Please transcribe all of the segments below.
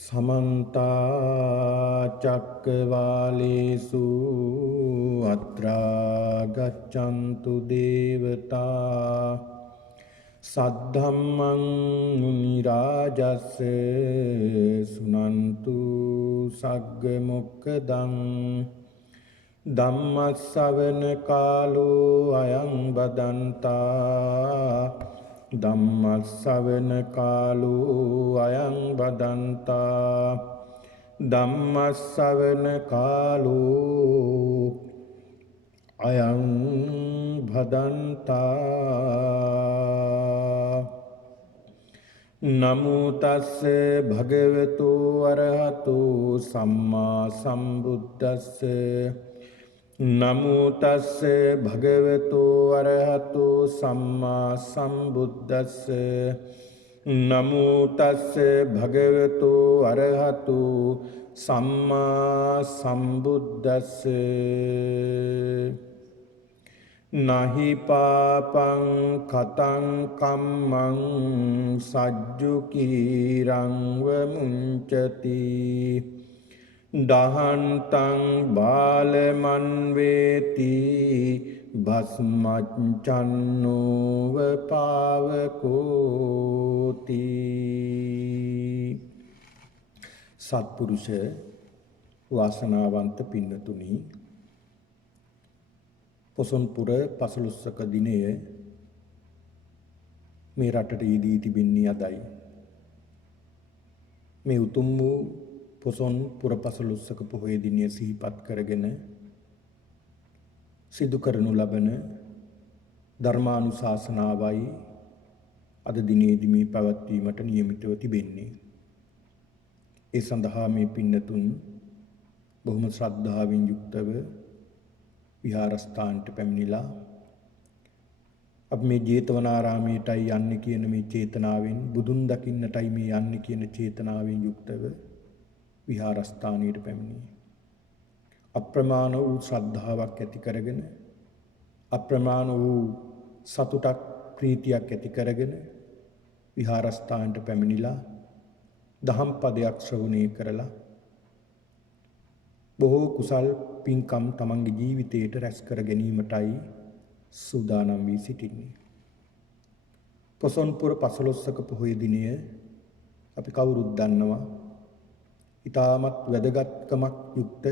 समन्ता चक्रवालेषु अत्रा गच्छन्तु देवता सद्धम्मं मुनिराजस्य सुनन्तु सग्गमुक्खदं ධම්මස්සවන කාලෝ අයං බදන්තා ධම්මස්සවන කාලෝ අයං බදන්තා ධම්මස්සවන කාලෝ අයං භදන්තා නමෝ තස්ස භගවතු අරහතු සම්මා සම්බුද්දස්ස නමෝ තස්ස භගවතු අරහතු සම්මා සම්බුද්දස්ස නමෝ තස්ස භගවතු අරහතු සම්මා සම්බුද්දස්ස නහි පාපං කතං කම්මං සජ්ජුකීරං වමුංචති දහන්තං බාලමන්වේති භස්මච්චන්නෝව පාවකෝති සත්පුරුෂ වාසනාවන්ත පින්නතුනි පොසොන්පුර පසළොස්වක දිනය මේ රටට ඊදී තිබෙන්නේ අදයි මේ උතුම් වූ පොසොන් පුර පසළොස්වක පොහොය දිනය සිහිපත් කරගෙන සිදු කරනු ලබන ධර්මානුශාසනාවයි අද දිනේදී මේ පැවැත්වීමට නියමිතව තිබෙන්නේ. ඒ සඳහා මේ පින්නතුන් බොහොම ශ්‍රද්ධාවෙන් යුක්තව විහාරස්ථානට පැමිණිලා අපි මේ ජේතවනාරාමයටයි යන්නේ කියන මේ චේතනාවෙන් බුදුන් දකින්නටයි මේ යන්නේ කියන චේතනාවෙන් යුක්තව විහාරස්ථානයට පැමිණි. අප්‍රමාණ වූ ශ්‍රද්ධාවක් ඇති කරගෙන අප්‍රමාණ වූ සතුටක් ප්‍රීතියක් ඇති කරගෙන විහාරස්ථානට පැමිණිලා දහම් පදයක් ශ්‍රවණය කරලා බොහෝ කුසල් පින්කම් තමන්ගේ ජීවිතයට රැස් කර ගැනීමටයි සූදානම් වී සිටින්නේ. පොසොන්පුර පසළොස්වක පොහොය දිනය අපි කවුරුත් දන්නවා. ඉතාමත් වැදගත්කමක් යුක්ත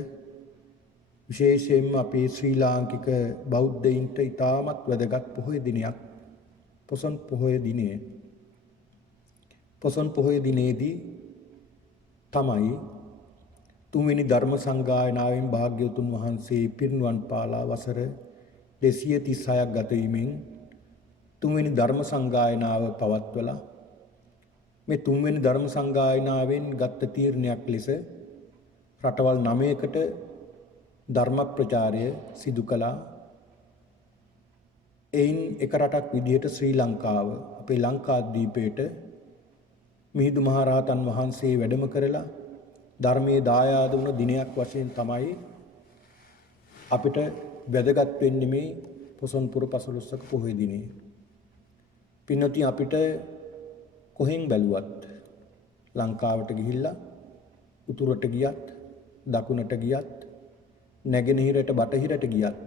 විශේෂයෙන්ම අපේ ශ්‍රී ලාංකික බෞද්ධයින්ට ඉතාමත් වැදගත් පොහොය දිනයක් පොසොන් පොහොය දිනය. පොසොන් පොහොය දිනේදී තමයි තුන්වෙනි ධර්ම සංගායනාවෙන් භාග්‍යවතුන් වහන්සේ පිරිනිවන් පාලා වසර 236ක් ගත වීමෙන් තුන්වෙනි ධර්ම සංගායනාව පවත්වලා මේ තුන්වෙනි ධර්ම සංගායනාවෙන් ගත්ත තීරණයක් ලෙස රටවල් 9කට ධර්ම ප්‍රචාරය සිදු කළා. එයින් එක රටක් විදිහට ශ්‍රී ලංකාව අපේ ලංකාද්වීපයට මිහිඳු මහරහතන් වහන්සේ වැඩම කරලා ධර්මයේ දායාද වුණ දිනයක් වශයෙන් තමයි අපිට වැදගත් වෙන්නේ මේ පොසොන්පුර පසළොස්වක පොහොය දිනේ. පින්නති අපිට කොහෙන් බැලුවත් ලංකාවට ගිහිල්ලා උතුරට ගියත් දකුණට ගියත් නැගෙනහිරට බටහිරට ගියත්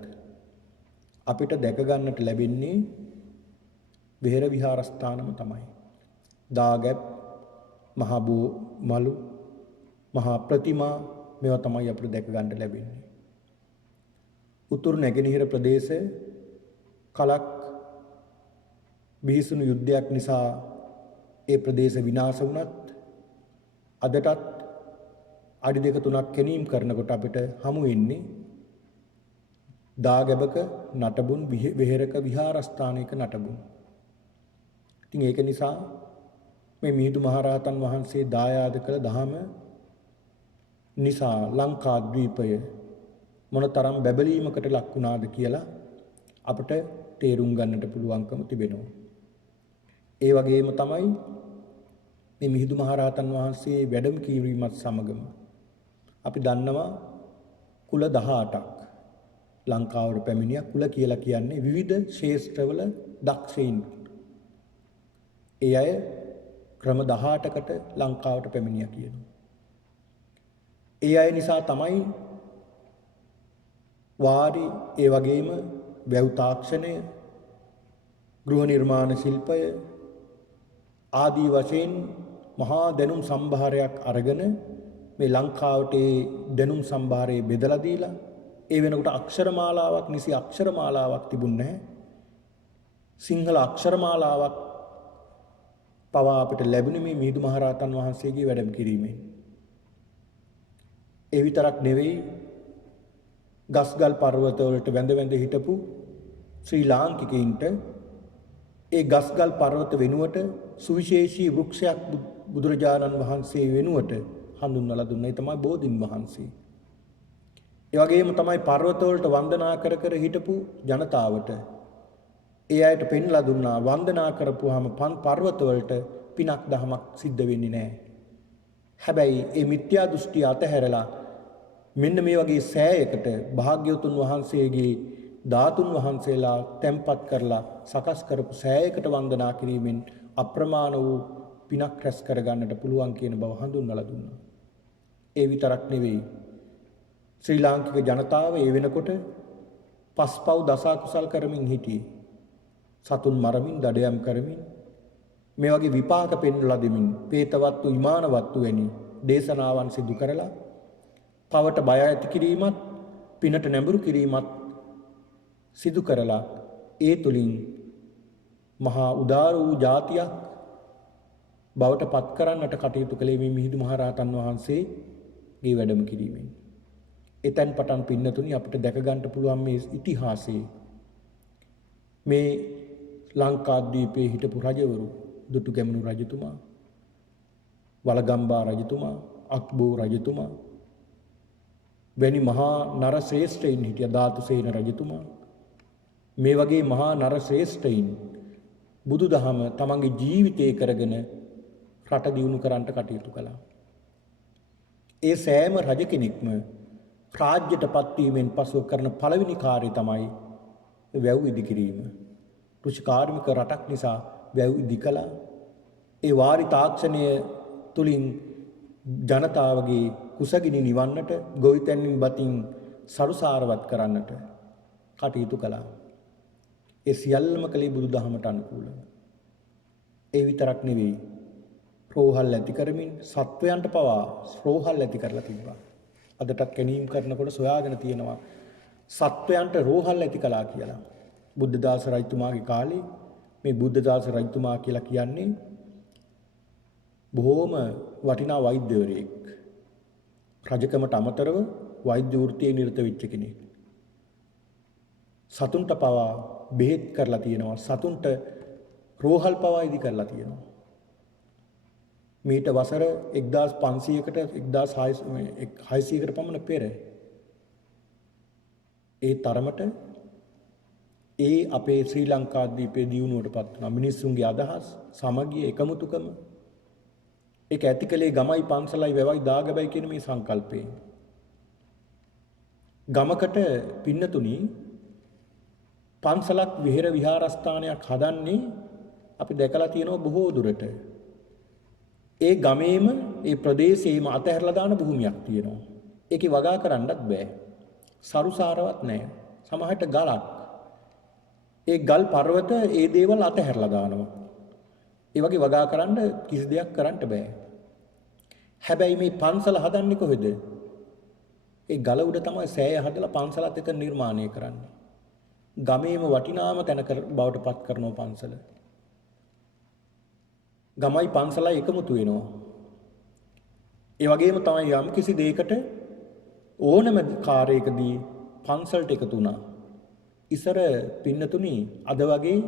අපිට දැක ගන්නට ලැබෙන්නේ විහෙර විහාරස්ථානම තමයි. දාගැබ් මහා බෝ මලු මහා ප්‍රතිමා මේවා තමයි අපිට දැක ගන්න ලැබෙන්නේ. උතුරු නැගෙනහිර ප්‍රදේශ කලක් බිහිසුණු යුද්ධයක් නිසා ඒ ප්‍රදේශ විනාශ වුණත් අදටත් අඩි දෙක තුනක් කෙනීම් කරනකොට අපිට හමු වෙන්නේ දාගැබක නටබුන් විහෙරක විහාරස්ථානයක නටබුන්. ඉතින් ඒක නිසා මේ මිහිඳු මහරහතන් වහන්සේ දායාද කළ දහම නිසා ලංකාද්වීපය මොනතරම් බැබලීමකට ලක් වුණාද කියලා අපිට තේරුම් ගන්නට පුළුවන්කම තිබෙනවා. ඒ වගේම තමයි මේ මිහිඳු මහරහතන් වහන්සේ වැඩම කිරීමත් සමගම අපි දන්නවා කුල 18ක් ලංකාවට පැමිණියා. කුල කියලා කියන්නේ විවිධ ශේෂ්ත්‍රවල දක්ෂයින්. ඒ අය ක්‍රම 18කට ලංකාවට පැමිණියා කියනවා. ඒ අය නිසා තමයි වාරි ඒ වගේම වැව් තාක්ෂණය, ගෘහ නිර්මාණ ශිල්පය ආදී වශයෙන් මහා දැනුම් සම්භාරයක් අරගෙන මේ ලංකාවට ඒ දැනුම් සම්භාරය බෙදලා දීලා ඒ වෙනකොට අක්ෂරමාලාවක් නිසි අක්ෂරමාලාවක් තිබුණ නැහැ. සිංහල අක්ෂරමාලාවක් පවා අපිට ලැබුණේ මේ මිහිඳු මහරහතන් වහන්සේගේ වැඩම කිරීමෙන්. ඒ විතරක් නෙවෙයි ගස්ගල් පර්වත වලට වැඳ වැඳ හිටපු ශ්‍රී ලාංකිකයින්ට ඒ ගස්ගල් පර්වත වෙනුවට සුවිශේෂී වෘක්ෂයක් බුදුරජාණන් වහන්සේ වෙනුවට හඳුන්වලා දුන්නා. ඒ තමයි බෝධින් වහන්සේ. ඒ වගේම තමයි පර්වත වලට වන්දනා කර කර හිටපු ජනතාවට ඒ අයට පෙන්ලා දුන්නා වන්දනා කරපුවාම පර්වත වලට පිනක් දහමක් සිද්ධ වෙන්නේ නැහැ. හැබැයි මේ මිත්‍යා දෘෂ්ටිය අතහැරලා මෙන්න මේ වගේ සෑයකට භාග්‍යවතුන් වහන්සේගේ ධාතුන් වහන්සේලා තැන්පත් කරලා සකස් කරපු සෑයකට වන්දනා කිරීමෙන් අප්‍රමාණ වූ පිනක් රැස් කරගන්නට පුළුවන් කියන බව හඳුන්වලා දුන්නා. ඒ විතරක් නෙවෙයි ශ්‍රී ලාංකික ජනතාව ඒ වෙනකොට පස්පව් දස කුසල් කරමින් හිටියේ. සතුන් මරමින්, දඩයම් කරමින්, මේ වගේ විපාක පෙන්වලා දෙමින්, පේතවත්තු, විමානවත්තු වැනි දේශනාවන් සිදු කරලා පවට බය ඇති කිරීමත්, පිනට නැඹුරු කිරීමත් සිදු කරලා ඒ තුලින් මහා උදාර වූ ජාතියක් බවට පත් කරන්නට කටයුතු කළේ මේ මිහිඳු මහරහතන් වහන්සේගේ වැඩම කිරීමෙන්. එතෙන් පටන් පින්නතුනි අපිට දැක ගන්න පුළුවන් මේ ඉතිහාසයේ මේ ලංකාද්වීපයේ හිටපු රජවරු, දුටුගැමුණු රජතුමා, වලගම්බා රජතුමා, අක්බෝ රජතුමා වැනි මහා නර ශ්‍රේෂ්ඨයින් හිටියා. ධාතුසේන රජතුමා මේ වගේ මහා නර ශ්‍රේෂ්ඨයින් බුදුදහම තමන්ගේ ජීවිතේ කරගෙන රට දියුණු කරන්නට කටයුතු කළා. ඒ සෑම රජ කෙනෙක්ම රාජ්‍යයටපත් වීමෙන් පසු කරන පළවෙනි කාර්යය තමයි වැව් ඉදි කිරීම. කෘෂි කාර්මික රටක් නිසා වැව් ඉදි කළා. ඒ වාරි තාක්ෂණය තුලින් ජනතාවගේ කුසගිනි නිවන්නට, ගොවිතැන්වලින් බතින් සරුසාරවත් කරන්නට කටයුතු කළා. ඒ සියල්ලම කලේ බුදුදහමට අනුකූලව. ඒ විතරක් නෙවෙයි රෝහල් ඇති කරමින් සත්වයන්ට පවා රෝහල් ඇති කරලා තිබ්බා. අදටත් කැණීම් කරනකොට සොයාගෙන තියෙනවා සත්වයන්ට රෝහල් ඇති කළා කියලා. බුද්ධදාස රජතුමාගේ කාලේ මේ බුද්ධදාස රජතුමා කියලා කියන්නේ බොහෝම වටිනා වෛද්‍යවරයෙක්. රජකමට අමතරව වෛද්‍ය වෘත්තියේ නිරත වෙච්ච කෙනෙක්. සතුන්ට පවා බෙහෙත් කරලා තියෙනවා. සතුන්ට රෝහල් පවා ඉදි කරලා තියෙනවා. මීට වසර 1500කට 1600කට පමණ පෙර ඒ තරමට ඒ අපේ ශ්‍රී ලංකාද්වීපයේ දියුණුවටපත් වුණා. මිනිස්සුන්ගේ අදහස්, සමගිය, එකමුතුකම ඒක ඇති කලේ ගමයි පන්සලයි වැවයි දාගබයි කියන මේ සංකල්පයෙන්. ගමකට පින්නතුණි පන්සලක් විහෙර විහාරස්ථානයක් හදන්නේ අපි දැකලා තියෙනවා බොහෝ දුරට. ඒ ගමේම ඒ ප්‍රදේශයේම අතහැරලා දාන භූමියක් තියෙනවා. ඒකේ වගා කරන්නත් බෑ. සරුසාරවත් නැහැ. සමහරට ගලක්. ඒ ගල් පර්වත ඒ දේවල් අතහැරලා දානවා. ඒ වගේ වගා කරන්න කිසි දෙයක් කරන්න බෑ. හැබැයි මේ පන්සල හදන්නේ කොහෙද? ඒ ගල උඩ තමයි සෑය හදලා පන්සලත් එක නිර්මාණය කරන්නේ. ගමේම වටිනාම තැන බවට පත් කරනවා පන්සල. ගමයි පන්සලයි එකමුතු වෙනවා. ඒ වගේම තමයි යම් කිසි දෙයකට ඕනම කාර්යයකදී පන්සලට එකතු වුණා. ඉස්සර පින්නතුණි අද වගේ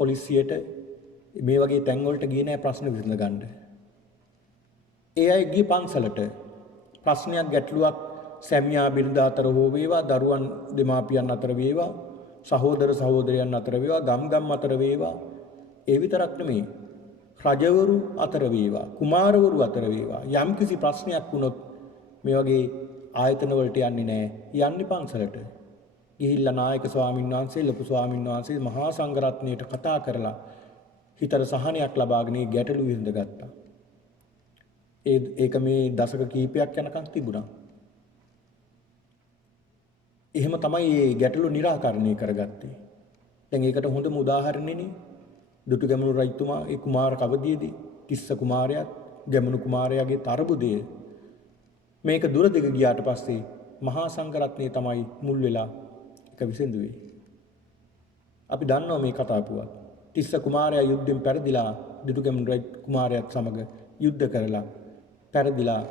පොලිසියට මේ වගේ තැන් වලට ගියේ නැහැ ප්‍රශ්න විසඳ ගන්න. ඒ අය ගියේ පන්සලට. ප්‍රශ්නයක් ගැටලුවක් සැමියා බිරිඳ අතර හෝ වේවා, දරුවන් දෙමාපියන් අතර වේවා, සහෝදර සහෝදරයන් අතර වේවා, ගම් අතර වේවා. ඒ විතරක් නෙමෙයි. රජවරු අතර වේවා, කුමාරවරු අතර වේවා. යම්කිසි ප්‍රශ්නයක් වුණොත් මේ වගේ ආයතන වලට යන්නේ නැහැ. යන්නේ පන්සලට. ගිහිල්ලා නායක ස්වාමීන් වහන්සේ, ලොකු ස්වාමීන් වහන්සේ මහා සංඝරත්නයට කතා කරලා හිතට සහනයක් ලබාගෙන ගැටලු විසඳගත්තා. ඒක මේ දශක කීපයක් යනකම් තිබුණා. එහෙම තමයි මේ ගැටලු निराකරණය කරගත්තේ. දැන් ඒකට හොඳම උදාහරණෙනේ දුටුගැමුණු රජතුමා ඒ කුමාර කවදියේදී තිස්ස කුමාරයාත් ගැමුණු කුමාරයාගේ තරබුදය මේක දුර දිග ගියාට පස්සේ මහා සංඝරත්නය තමයි මුල් වෙලා එක විසඳුවේ. අපි දන්නවා මේ කතා පුවත්. තිස්ස කුමාරයා යුද්ධෙන් පෙරදිලා දුටුගැමුණු රජ කුමාරයාත් සමග යුද්ධ කරලා පෙරදිලා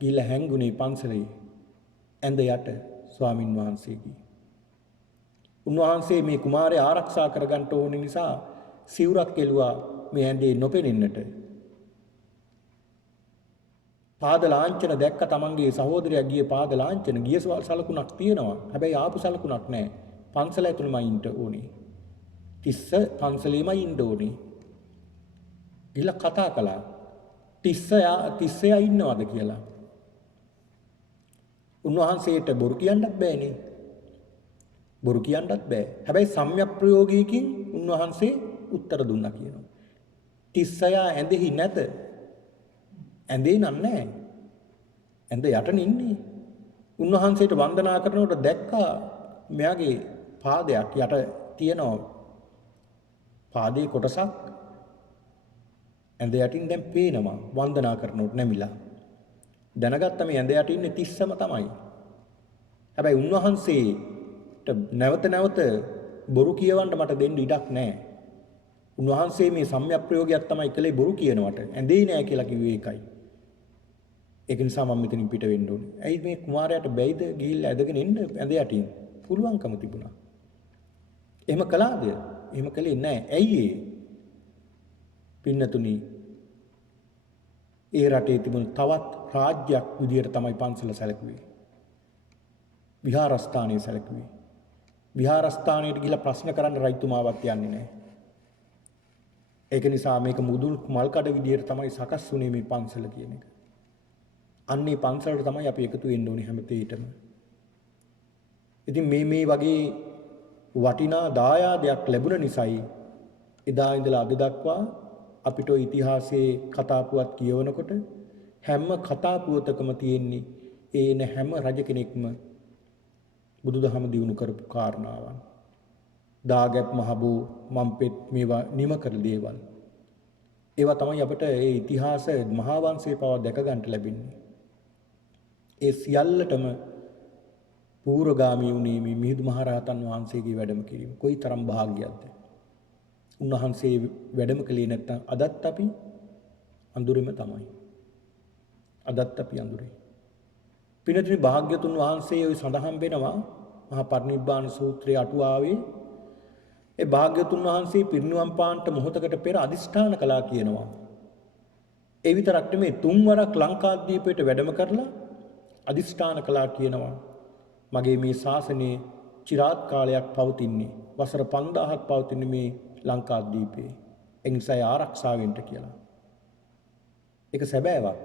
ගිහිල්ලා හැංගුනේ පන්සලේ ඇඳ යට ස්වාමින් වහන්සේගේ. උන්වහන්සේ මේ කුමාරයා ආරක්ෂා කරගන්න ඕන නිසා සිවුරක් එළුවා මේ ඇඳේ නොපෙනෙන්නට. පාද ලාංඡන දැක්ක තමන්ගේ සහෝදරයා ගියේ පාද ලාංඡන ගිය සලකුණක් තියෙනවා. හැබැයි ආපු සලකුණක් නැහැ. පන්සල ඇතුළෙමයි ඉන්න ඕනේ. තිස්ස පන්සලෙමයි ඉන්න ඕනේ. ගිහලා කතා කළා. තිස්සයා ඉන්නවද කියලා. උන්වහන්සේට බොරු කියන්නත් බෑනේ. බොරු කියන්නත් බෑ. හැබැයි සම්‍යක් ප්‍රයෝගයකින් උන්වහන්සේ උත්තර දුන්නා කියනවා. තිස්සයා ඇඳෙහි නැත. ඇඳේ නෑ. ඇඳ යටනේ ඉන්නේ. උන්වහන්සේට වන්දනා කරනකොට දැක්කා මෙයාගේ පාදයක් යට තියෙනවා. පාදයේ කොටසක් ඇඳ යටින් දැන් පේනවා වන්දනා කරනකොට නැමිලා. දැනගත්ත මේ ඇඳ යට ඉන්නේ තිස්සම තමයි. හැබැයි උන්වහන්සේට නැවත නැවත බොරු කියවන්න මට දෙන්න ඉඩක් නැහැ. උන්වහන්සේ මේ සම්‍යක් ප්‍රයෝගයක් තමයි කළේ බොරු කියනවට. ඇඳේ නෑ කියලා කිව්වේ ඒකයි. ඒක නිසා මම මෙතනින් පිට වෙන්න ඕනේ. ඇයි මේ කුමාරයාට බැයිද ගිහිල්ලා ඇදගෙන එන්න ඇඳ යටින්? පුළුවන්කම තිබුණා. එහෙම කළාද? එහෙම කළේ නැහැ. ඇයි ඒ? පින්නතුනි ඒ රටේ තිබුණු තවත් රාජ්‍යයක් විදියට තමයි පන්සල සැලකුවේ. විහාරස්ථානයේ සැලකුවේ. විහාරස්ථානයට ගිහිල්ලා ප්‍රශ්න කරන්න රජතුමාවත් යන්නේ නැහැ. ඒක නිසා මේක මුදුල් මල්කඩ විදියට තමයි සකස් වුනේ මේ පන්සල කියන එක. අන්නේ පන්සලට තමයි අපි එකතු වෙන්න ඕනේ හැමතේටම. ඉතින් මේ වගේ වටිනා දායාදයක් ලැබුණ නිසායි එදා ඉඳලා අද දක්වා අපිට ඉතිහාසයේ කතා පුවත් කියවනකොට හැම කතා පුවතකම තියෙන්නේ ඒන හැම රජ කෙනෙක්ම බුදුදහම දිනු කරපු කාරණාවන්. දාගැබ් මහබෝ මම්පෙත් මේවා නිම කර දේවල්. ඒවා තමයි අපිට ඒ ඉතිහාස මහා වංශයේ පවා දැක ගන්න ලැබෙන්නේ. ඒ සියල්ලටම පූර්වගාමී වුණේ මේ මිහිඳු මහරහතන් වහන්සේගේ වැඩම කිරීම. කොයිතරම් වාග්යක්ද. උන්වහන්සේ වැඩම කළේ නැත්නම් අදත් අපි අඳුරෙම තමයි. අදත් අපි අඳුරේ. පිනතුනි භාග්‍යතුන් වහන්සේ ඔය සඳහන් වෙනවා මහා පරිනිබ්බාන සූත්‍රයේ අටුවාවේ ඒ භාග්‍යතුන් වහන්සේ පිරිනිවන් පාන්නට මොහොතකට පෙර අදිෂ්ඨාන කළා කියනවා. ඒ විතරක් නෙමෙයි තුන්වරක් ලංකාද්වීපයට වැඩම කරලා අදිෂ්ඨාන කළා කියනවා. මගේ මේ ශාසනයේ চিරාත් කාලයක් පවතින්නේ වසර 5000ක් පවතින්නේ මේ ලංකාද්වීපේ. ඒ නිසා ආරක්ෂා වෙන්න කියලා. ඒක සැබෑවක්.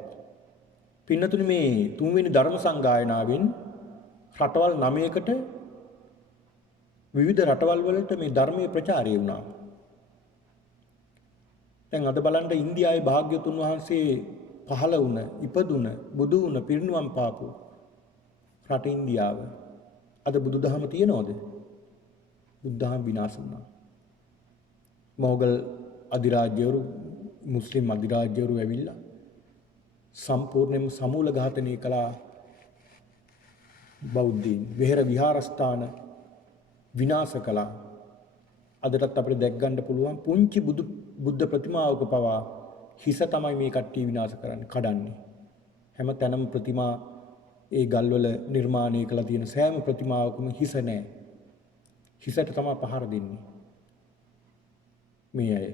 පින්නතුනි මේ තුන්වෙනි ධර්ම සංගායනාවෙන් රටවල් 9කට විවිධ රටවල් වලට මේ ධර්මයේ ප්‍රචාරය වුණා. දැන් අද බලන්න ඉන්දියාවේ භාග්‍යතුන් වහන්සේ පහළ වුණ, ඉපදුන, බුදු වුණ, පිරිනිවන් පාපු රට ඉන්දියාව. අද බුදුදහම තියනවද? බුදුදහම විනාශ වුණා. මොගල් අධිරාජ්‍යවරු, මුස්ලිම් අධිරාජ්‍යවරු ඇවිල්ලා සම්පූර්ණයෙන්ම සමූල ඝාතනය කළා බෞද්ධයින්. විහෙර විහාරස්ථාන විනාශ කළා. අදටත් අපිට දැක් ගන්න පුළුවන් පුංචි බුද්ධ ප්‍රතිමාවක පවා හිස තමයි මේ කට්ටිය විනාශ කරන්නේ, කඩන්නේ. හැම තැනම ප්‍රතිමා ඒ ගල්වල නිර්මාණය කළා තියෙන සෑම ප්‍රතිමාවකම හිස නැහැ. හිසට තමයි පහර දෙන්නේ. මේ අය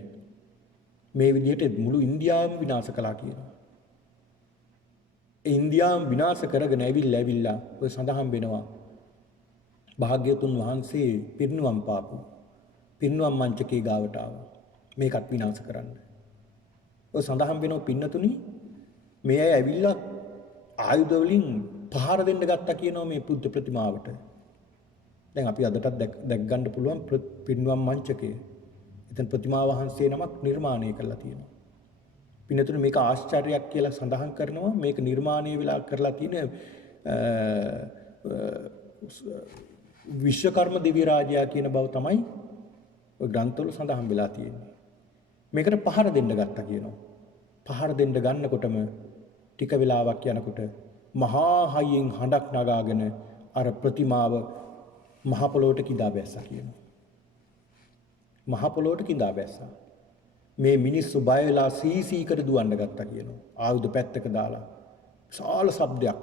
මේ විදිහට මුළු ඉන්දියාවම විනාශ කළා කියනවා. ඒ ඉන්දියාවම විනාශ කරගෙන ඇවිල්ලා ඔය සඳහන් වෙනවා භාග්‍යතුන් වහන්සේ පිරිනිවන් පාපු. පිරිනිවන් මංචකේ ගාවට ආවා. මේකත් විනාශ කරන්න. ඔය සඳහන් වෙනවා පින්නතුනි මේ අය ඇවිල්ලා ආයුධ වලින් පහර දෙන්න ගත්තා කියනවා මේ බුද්ධ ප්‍රතිමාවට. දැන් අපි අදටත් දැක් ගන්න පුළුවන් පිරිනිවන් මංචකය. එතන ප්‍රතිමා වහන්සේ නමක් නිර්මාණය කරලා තියෙනවා. පින්නතුනේ මේක ආශ්චර්යයක් කියලා සඳහන් කරනවා. මේක නිර්මාණය වෙලා කරලා තියෙන විශ්වකර්ම දිව්‍ය රාජයා කියන බව තමයි ඔය ග්‍රන්ථවල සඳහන් වෙලා තියෙන්නේ. මේකට පහර දෙන්න ගත්තා කියනවා. පහර දෙන්න ගන්නකොටම ටික වෙලාවක් යනකොට මහා හයියෙන් හඬක් නගාගෙන අර ප්‍රතිමාව මහ පොළොවට කිඳා බැස්සා කියනවා. මහ පොළොවට කිඳා බැස්සා. මේ මිනිස්සු බය වෙලා සීසීකට දුවන්න ගත්තා කියනවා. ආයුධ පැත්තක දාලා විශාල ශබ්දයක්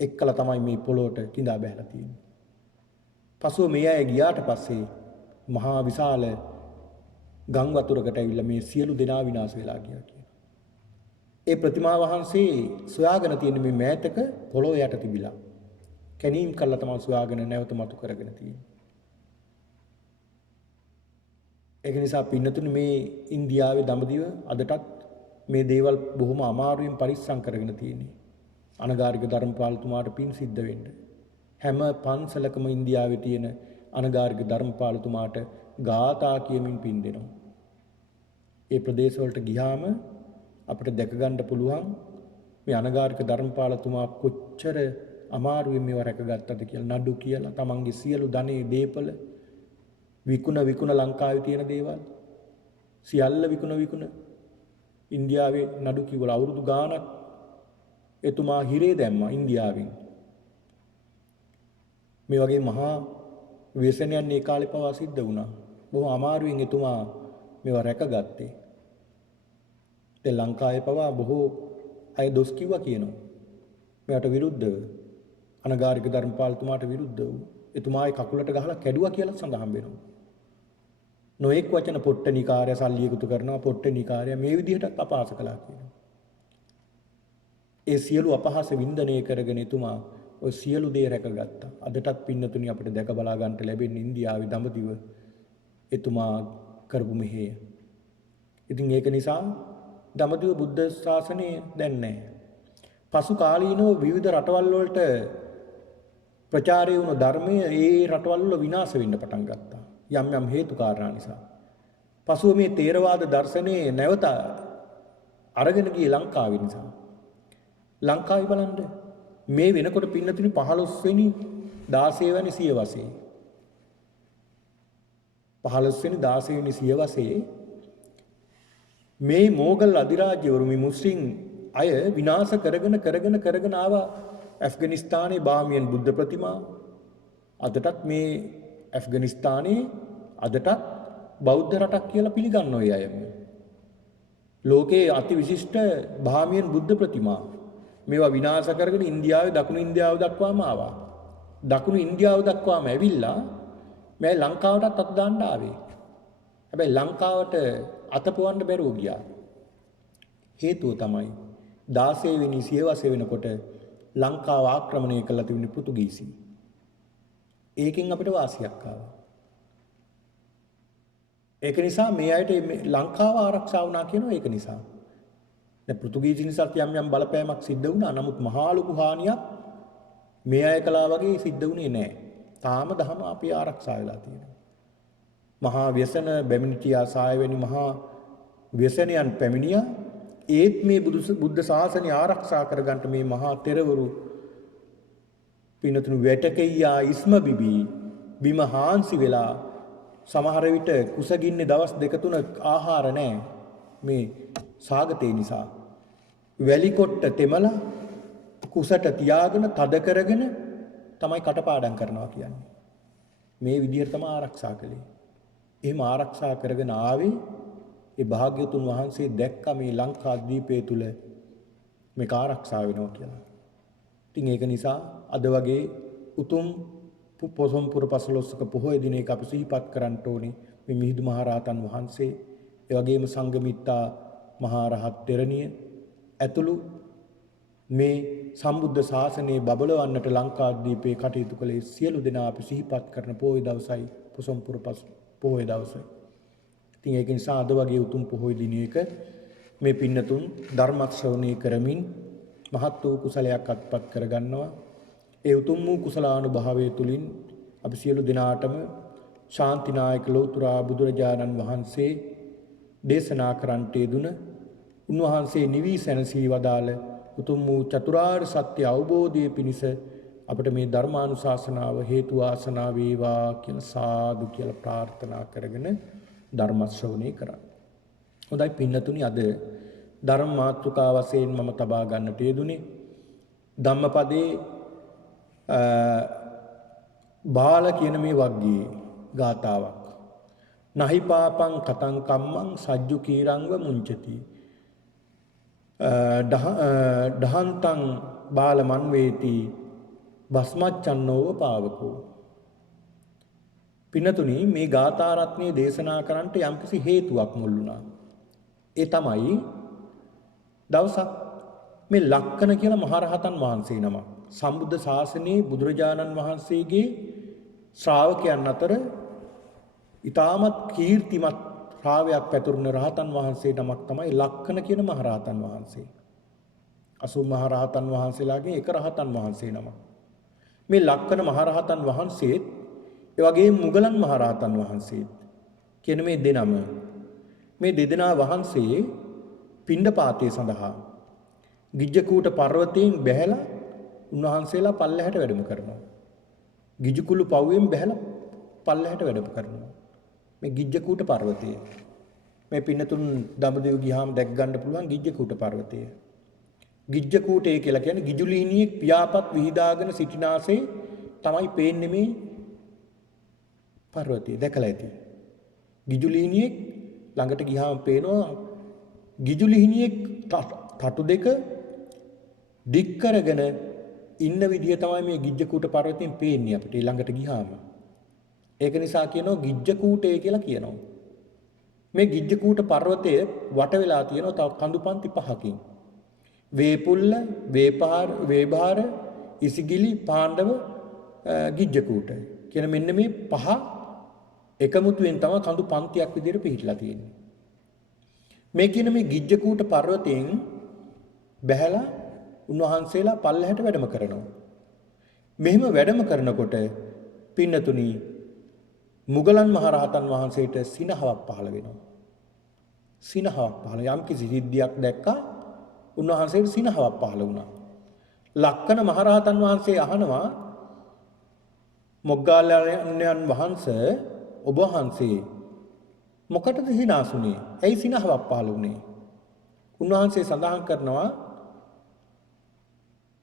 එක්කලා තමයි මේ පොළොවට කිඳා බැහැලා තියෙන්නේ. පසුව මේ අය ගියාට පස්සේ මහා විශාල ගම් වතුරකට ඇවිල්ලා මේ සියලු දෙනා විනාශ වෙලා ගියා කියනවා. ඒ ප්‍රතිමා වහන්සේ සොයාගෙන තියෙන මේ මෑතක පොළොව යට තිබිලා කැණීම් කළා තමයි සොයාගෙන නැවත මතු කරගෙන තියෙන්නේ. ඒක නිසා පින්නතුනි මේ ඉන්දියාවේ දඹදිව අදටත් මේ දේවල් බොහොම අමාරුවෙන් පරිස්සම් කරගෙන තියෙන්නේ. අනගාരിക ධර්මපාලතුමාට පින් සිද්ධ වෙන්න. හැම පන්සලකම ඉන්දියාවේ තියෙන අනගාരിക ධර්මපාලතුමාට ගාථා කියමින් පින් දෙනවා. ඒ ප්‍රදේශ වලට ගියාම අපිට දැක ගන්න පුළුවන් මේ අනගාരിക ධර්මපාලතුමා කොච්චර අමාරුවෙන් මේව රැකගත්තද කියලා. නඩු කියලා තමන්ගේ සියලු ධනෙ දීපල විකුණ ලංකාවේ තියෙන දේවල් සියල්ල විකුණ ඉන්දියාවේ නඩු කිව්වල අවුරුදු ගාණක් එතුමා හිරේ දැම්මා ඉන්දියාවෙන්. මේ වගේ මහා ව්‍යසනයන් ඒ කාලේ පවා සිද්ධ වුණා. බොහොම අමාරුවෙන් එතුමා මේවා රැකගත්තේ. ඒ ලංකාවේ පවා බොහෝ අය දොස් කිව්වා කියනවා. මෙයාට විරුද්ධව අනගාരിക ධර්මපාලතුමාට විරුද්ධව එතුමාගේ කකුලට ගහලා කැඩුවා කියලා සඳහන් වෙනවා. නොඑක් වචන පොට්ටනිකාරය සල්ලි එකතු කරනවා පොට්ටනිකාරය මේ විදිහට අපහාස කළා කියනවා. ඒ සියලු අපහාස වින්දනය කරගෙන එතුමා ඔය සියලු දේ රැකගත්තා. අදටත් පින්නතුනි අපිට දැක බලා ගන්නට ලැබෙන්නේ ඉන්දියාවේ දඹදිව එතුමා කරපු මෙහෙය. ඉතින් ඒක නිසා දඹදිව බුද්ධ ශාසනය දැන් නැහැ. පසු කාලීනව විවිධ රටවල් වලට ප්‍රචාරය වුණු ධර්මය ඒ රටවල් වල විනාශ වෙන්න පටන් ගත්තා. යම් හේතු කාරණා නිසා. පසුව මේ තේරවාද දර්ශනයේ නැවත අරගෙන ගියේ ලංකාවේ නිසා. ලංකාවේ බලන්න මේ වෙනකොට පින්නතුනි 15 වෙනි 16 වෙනි සියවසේ 15 වෙනි 16 වෙනි සියවසේ මේ මොගල් අධිරාජ්‍යවරු මේ මුස්ලිම් අය විනාශ කරගෙන ආවා. ඇෆ්ගනිස්තානයේ බාමියන් බුද්ධ ප්‍රතිමා අදටත් මේ ඇෆ්ගනිස්තානයේ අදටත් බෞද්ධ රටක් කියලා පිළිගන්න ඔය අය. ලෝකයේ අති විශිෂ්ට බාමියන් බුද්ධ ප්‍රතිමා මේවා විනාශ කරගෙන ඉන්දියාවේ දකුණු ඉන්දියාව දක්වාම ආවා. දකුණු ඉන්දියාව දක්වාම ඇවිල්ලා මේ ලංකාවටත් අත් දාන්න ආවේ. හැබැයි ලංකාවට අතපොවන්න බැරුව ගියා. හේතුව තමයි 16 වෙනි සියවසේ වෙනකොට ලංකාව ආක්‍රමණය කළා තිබුණේ පෘතුගීසි. ඒකෙන් අපිට වාසියක් ආවා. ඒක නිසා මේ අයට ලංකාව ආරක්ෂා වුණා කියනවා ඒක නිසා. දැන් පෘතුගීසි නිසා යම් බලපෑමක් සිද්ධ වුණා. නමුත් මහා ලොකු හානියක් මේ අය කළා වගේ සිද්ධ වුණේ නැහැ. තාම දහම අපි ආරක්ෂා වෙලා තියෙනවා. මහා ව්‍යසන බැමිණිටියා සායවැනි මහා ව්‍යසනයන් පැමිණියා. ඒත් මේ බුද්ධ ශාසනය ආරක්ෂා කරගන්න මේ මහා තෙරවරු පිනතුණු වැටකෙයියා ඉස්ම බිබී බිම හාන්සි වෙලා සමහර විට කුසගින්නේ දවස් දෙක තුන ආහාර නැහැ මේ සාගතේ නිසා. වැලි කොට්ට තෙමලා කුසට තියාගෙන තද කරගෙන තමයි කටපාඩම් කරනවා කියන්නේ. මේ විදිහට තමයි ආරක්ෂා කළේ. එහෙම ආරක්ෂා කරගෙන ආවේ ඒ භාග්‍යතුන් වහන්සේ දැක්ක මේ ලංකාද්වීපය තුල මේක ආරක්ෂා වෙනවා කියලා. ඉතින් ඒක නිසා අද වගේ උතුම් පොසොන් පුර පසළොස්වක පොහොය දිනයක අපි සිහිපත් කරන්න ඕනේ මේ මිහිඳු මහරහතන් වහන්සේ, ඒ වගේම සංඝමිත්තා මහරහත් තෙරණිය ඇතුළු මේ සම්බුද්ධ ශාසනයේ බබලවන්නට ලංකාද්වීපයේ කටයුතු කළේ සියලු දෙනා අපි සිහිපත් කරන පොහොය දවසයි පොසොන් පුර පොහොය දවසයි. ඉතින් ඒක නිසා අද වගේ උතුම් පොහොය දිනයක මේ පින්නතුන් ධර්ම ශ්‍රවණය කරමින් මහත් වූ කුසලයක් අත්පත් කරගන්නවා. ඒ උතුම් වූ කුසලානුභාවය තුලින් අපි සියලු දෙනාටම ශාන්තිනායක ලෝතුරා බුදුරජාණන් වහන්සේ දේශනා කරන්නට යෙදුන උන්වහන්සේ නිවී සැනසී වදාළ උතුම් වූ චතුරාර්ය සත්‍ය අවබෝධයේ පිණිස අපට මේ ධර්මානුශාසනාව හේතු වාසනා වේවා කියලා සාදු කියලා ප්‍රාර්ථනා කරගෙන ධර්ම ශ්‍රවණය කරා. හොඳයි පින්නතුනි, අද ධර්ම මාතෘකා වශයෙන් මම තබා ගන්නට යෙදුනේ ධම්මපදයේ බාල කියන මේ වග්ගයේ ගාතාවක්. නහි පාපං කතං කම්මං සජ්ජු කීරංව මුංචති දහන්තං බාල මන් වේති බස්මච්ඡන්නෝව පාවකෝ. පින්නතුනි, මේ ගාථා රත්නයේ දේශනා කරන්නට යම්කිසි හේතුවක් මුල් වුණා. ඒ තමයි දවසක් මේ ලක්කන කියලා මහරහතන් වහන්සේ නම සම්බුද්ධ ශාසනයේ බුදුරජාණන් වහන්සේගේ ශ්‍රාවකයන් අතර ඊටමත් කීර්තිමත් ශ්‍රාවයක් පැතුරුන රහතන් වහන්සේ නමක් තමයි ලක්කන කියන මහරහතන් වහන්සේ. 80 මහරහතන් වහන්සේලාගේ එක රහතන් වහන්සේ නම. මේ ලක්කන මහරහතන් වහන්සේත් ඒ වගේම මුගලන් මහරහතන් වහන්සේත් කියන මේ දෙනම මේ දෙදෙනා වහන්සේ පිණ්ඩපාතය සඳහා ගිජ්ජකූට පර්වතයෙන් බැහැලා උන්වහන්සේලා පල්ලෙහාට වැඩම කරනවා. ගිජ්ජකුළු පවුවෙන් බැහැලා පල්ලෙහාට වැඩම කරනවා. මේ ගිජ්ජකූට පර්වතය. මේ පින්නතුන් දඹදිව ගියාම දැක් ගන්න පුළුවන් ගිජ්ජකූට පර්වතය. ගිජ්ජකූටේ කියලා කියන්නේ ගිජුලිහිණියෙක් පියාපත් විහිදාගෙන සිටිනාසේ තමයි පේන්නේ මේ පර්වතය. දැකලා ඇති. ගිජුලිහිණියෙක් ළඟට ගියාම පේනවා ගිජුලිහිණියෙක් තටු දෙක දික් කරගෙන ඉන්න විදිය තමයි මේ ගිජ්ජකූට පර්වතයෙන් පේන්නේ අපිට ළඟට ගියාම. ඒක නිසා කියනවා ගිජ්ජකූටේ කියලා කියනවා. මේ ගිජ්ජකූට පර්වතය වට වෙලා තියෙනවා තව කඳුපන්ති 5කින්. වේපුල්ල, වේභාර, ඉසිගිලි, පාණ්ඩව, ගිජ්ජකූට කියන මෙන්න මේ 5 එකමුතුවෙන් තමයි කඳු පන්තියක් විදිහට පිහිටලා තියෙන්නේ. මේ කියන මේ ගිජ්ජකූට පර්වතයෙන් බැහැලා උන්වහන්සේලා පල්ලෙහාට වැඩම කරනවා. මෙහෙම වැඩම කරනකොට පින්නතුනි මුගලන් මහරහතන් වහන්සේට සිනහවක් පහළ වෙනවා. සිනහවක් පහළ යම් කිසි සිද්ධියක් දැක්කා උන්වහන්සේට සිනහවක් පහළ වුණා. ලක්කන මහරහතන් වහන්සේ අහනවා මොග්ගල්ලාණන් වහන්සේ ඔබ වහන්සේ මොකටද හිනාසුනේ? ඇයි සිනහවක් පහළ වුනේ? උන්වහන්සේ සඳහන් කරනවා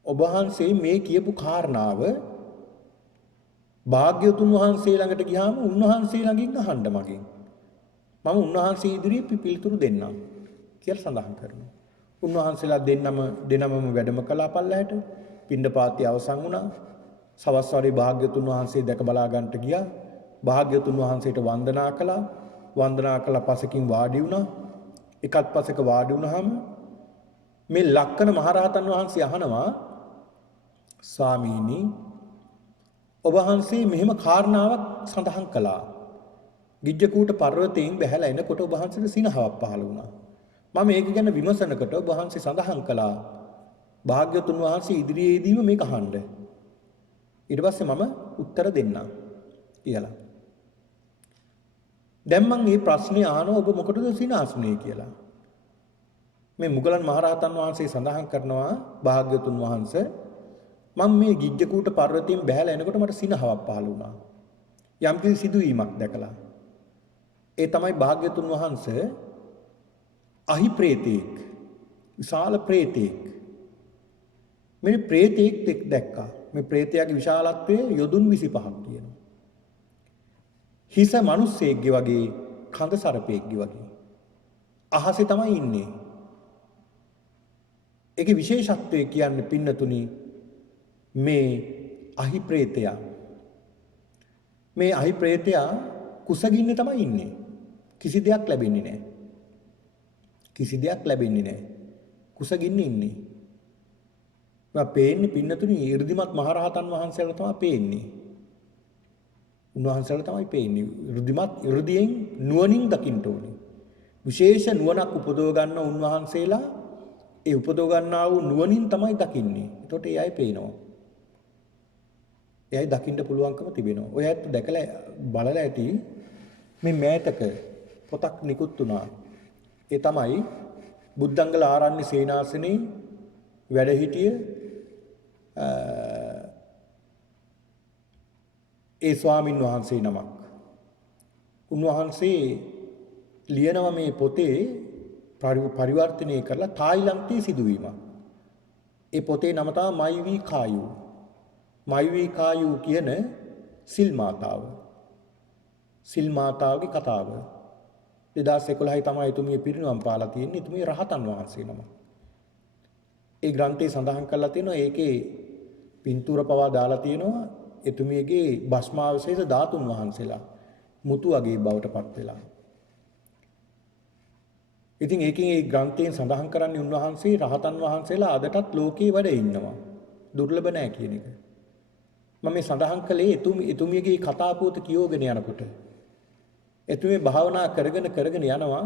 ඔබ වහන්සේ මේ කියපු කාරණාව භාග්‍යවතුන් වහන්සේ ළඟට ගියාම උන්වහන්සේ ළඟින් අහන්න මගෙන්. මම උන්වහන්සේ ඉදිරියේ පිළිතුරු දෙන්නම් කියලා සඳහන් කරනවා. උන්වහන්සේලා දෙනමම වැඩම කළා පල්ලෙහාට. පිණ්ඩපාතය අවසන් වුණා. සවස් වරේ භාග්‍යවතුන් වහන්සේ දැක බලා ගන්නට ගියා. භාග්‍යවතුන් වහන්සේට වන්දනා කළා. වන්දනා කළා පසකින් වාඩි වුණා. එකත් පසක වාඩි වුණාම මේ ලක්කන මහරහතන් වහන්සේ අහනවා ස්වාමීනි ඔබ වහන්සේ මෙහෙම කාරණාවක් සඳහන් කළා. ගිජ්ජකූට පර්වතයෙන් බැහැලා එනකොට ඔබ වහන්සේට සිනහවක් පහළ වුණා. මම ඒක ගැන විමසනකොට ඔබ වහන්සේ සඳහන් කළා භාග්‍යවතුන් වහන්සේ ඉදිරියේදීම මේක අහන්න. ඊට පස්සේ මම උත්තර දෙන්නම් කියලා. දැන් මම මේ ප්‍රශ්නේ අහනවා ඔබ මොකටද සිනාසුනේ කියලා. මේ මුගලන් මහරහතන් වහන්සේ සඳහන් කරනවා භාග්‍යවතුන් වහන්සේ මම මේ ගිජ්ජකූට පර්වතයෙන් බැහැලා එනකොට මට සිනහවක් පහළ වුණා. යම්කිසි සිදුවීමක් දැකලා. ඒ තමයි භාග්‍යවතුන් වහන්සේ අහි ප්‍රේතෙක්, විශාල ප්‍රේතෙක්. මේ ප්‍රේතෙක් දැක්කා. මේ ප්‍රේතයාගේ විශාලත්වය යොදුන් 25ක් තියෙනවා. හිස මිනිස්සෙක්ගේ වගේ, කඳ සර්පෙක්ගේ වගේ. අහසේ තමයි ඉන්නේ. ඒකේ විශේෂත්වය කියන්නේ පින්නතුනි මේ අහි ප්‍රේතයා. මේ අහි ප්‍රේතයා කුසගින්නේ තමයි ඉන්නේ. කිසි දෙයක් ලැබෙන්නේ නැහැ. කිසි දෙයක් ලැබෙන්නේ නැහැ. කුසගින්නේ ඉන්නේ. මම පේන්නේ පින්නතුනි 이르දිමත් මහරහතන් වහන්සේලා තමයි පේන්නේ. උන්වහන්සේලා තමයි පේන්නේ. 이르දියෙන් නුවණින් දකින්න ඕනේ. විශේෂ නුවණක් උපදව ගන්න උන්වහන්සේලා ඒ උපදව ගන්නා වූ නුවණින් තමයි දකින්නේ. එතකොට ඒ අය පේනවා. එයයි දකින්න පුළුවන්කම තිබෙනවා. ඔය ඇත්ත දැකලා බලලා ඇති මේ මෑතක පොතක් නිකුත් වුණා. ඒ තමයි බුද්ධංගල ආරණ්‍ය සේනාසනේ වැඩ සිටිය ඒ ස්වාමින් වහන්සේ නමක්. උන්වහන්සේ ලියනවා මේ පොතේ පරිවර්තනය කරලා තායිලන්තයේ සිදුවීමක්. ඒ පොතේ නම තමයි මයිවි කායු. මයිවි කායු කියන සිල් මාතාව. සිල් මාතාවගේ කතාව. 2011 තමයි එතුමිය පිරිනුවම් පාලා තියෙන්නේ. එතුමිය රහතන් වහන්සේ නම. ඒ ග්‍රන්ථයේ සඳහන් කරලා තියෙනවා ඒකේ පින්තූර පවා දාලා තියෙනවා එතුමියගේ භස්මාවශේෂ ධාතුන් වහන්සේලා මුතු වගේ බවට පත් වෙලා. ඉතින් ඒකෙන් ඒ ග්‍රන්ථයෙන් සඳහන් කරන්නේ උන්වහන්සේ රහතන් වහන්සේලා අදටත් ලෝකේ වැඩ ඉන්නවා. දුර්ලභ නැහැ කියන එක. මම මේ සඳහන් කළේ එතුමියගේ කතා පුවත කියෝගෙන යනකොට. එතුමිය භාවනා කරගෙන යනවා.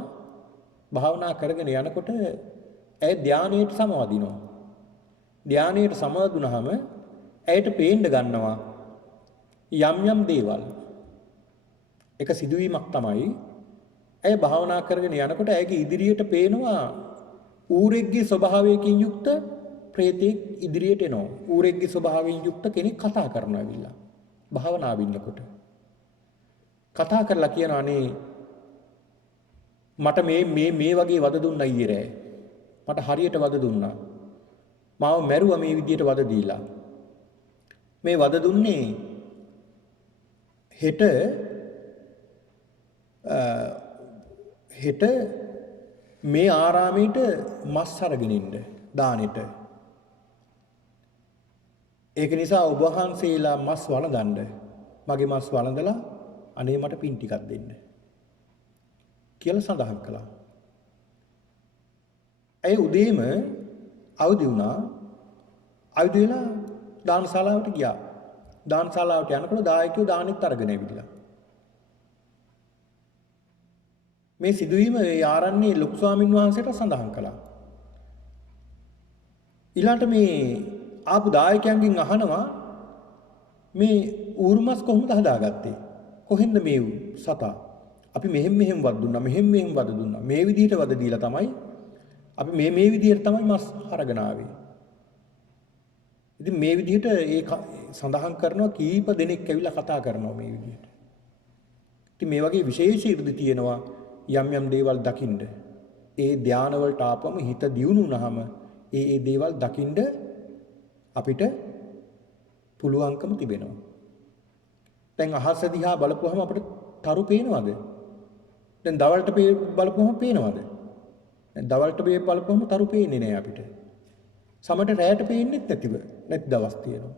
භාවනා කරගෙන යනකොට ඇය ධානයට සමවදිනවා. ධානයට සමවදුනහම ඇයට පේන්න ගන්නවා යම් දේවල්. එක සිදුවීමක් තමයි ඇය භාවනා කරගෙන යනකොට ඇයගේ ඉදිරියට පේනවා ඌරෙක්ගේ ස්වභාවයකින් යුක්ත ප්‍රේතෙක් ඉදිරියට එනවා. ඌරෙක්ගේ ස්වභාවයෙන් යුක්ත කෙනෙක් කතා කරනවා ඇවිල්ලා. භාවනාව ඉන්නකොට. කතා කරලා කියනවා අනේ මට මේ වගේ වද දුන්නා ඊයේ රෑ. මට හරියට වද දුන්නා. මාව මැරුවා මේ විදියට වද දීලා. මේ වද දුන්නේ හෙට මේ ආරාමයට මස් අරගෙන ඉන්න දානෙට. ඒක නිසා ඔබ වහන්සේලා මස් වළඳන්න. මගේ මස් වළඳලා අනේ මට පින් ටිකක් දෙන්න කියලා සඳහන් කළා. ඇය උදේම අවදි වුණා. අවදි වෙලා දානශාලාවට ගියා. දානශාලාවට යනකොට දායකයෝ දානෙත් අරගෙන ඇවිල්ලා. මේ සිදුවීම ඒ ආරණ්‍යයේ ලොකු ස්වාමින් වහන්සේට සඳහන් කළා. ඊළාට මේ ආපු දායකයන්ගෙන් අහනවා මේ ඌරුමස් කොහොමද හදාගත්තේ? කොහෙන්ද මේ සතා? අපි මෙහෙම වද දුන්නා, මෙහෙම වද දුන්නා. මේ විදිහට වද දීලා තමයි අපි මේ විදිහට තමයි මස් අරගෙන ආවේ. ඉතින් මේ විදිහට ඒ සඳහන් කරනවා කීප දෙනෙක් ඇවිල්ලා කතා කරනවා මේ විදිහට. ඉතින් මේ වගේ විශේෂ 이르දි තියෙනවා යම් දේවල් දකින්න. ඒ ධාන වලට ආපම හිත දියුණු වුණාම ඒ දේවල් දකින්න අපිට පුළුවන්කම තිබෙනවා. දැන් අහස දිහා බලපුවහම අපිට තරු පේනවද? දැන් දවල්ට බලපුවහම පේනවද? දැන් දවල්ට බලපුවහම තරු පේන්නේ නැහැ අපිට. සමහරට රැයට පේන්නේ නැති දවස් තියෙනවා.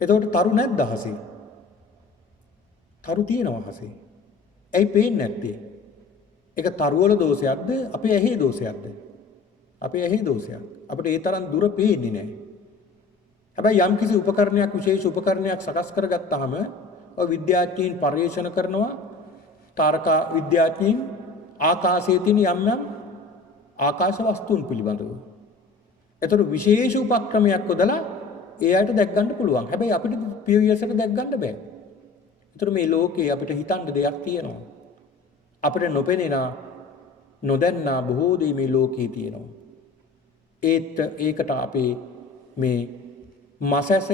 එතකොට තරු නැද්ද අහසේ? තරු තියෙනවා අහසේ. ඇයි පේන්නේ නැත්තේ? ඒක තරු වල දෝෂයක්ද? අපේ ඇහි දෝෂයක්ද? අපේ ඇහි දෝෂයක්. අපිට ඒ තරම් දුර පේන්නේ නැහැ. හැබැයි යම් කිසි උපකරණයක් විශේෂ උපකරණයක් සකස් කරගත්තාම ඔය විද්‍යාඥයින් පර්යේෂණ කරනවා තාරකා විද්‍යාඥයින් ආකාශයේ තියෙන යම් ආකාශ වස්තුන් පිළිබඳව. ඒතර විශේෂ උපක්‍රමයක් යොදලා ඒ අයට දැක් ගන්න පුළුවන්. හැබැයි අපිට පියවියසට දැක් ගන්න බෑ. ඒතර මේ ලෝකේ අපිට හිතන්න දෙයක් තියෙනවා. අපිට නොපෙනෙන නොදන්නා බොහෝ දේ මේ ලෝකේ තියෙනවා. ඒකට අපේ මේ මසැස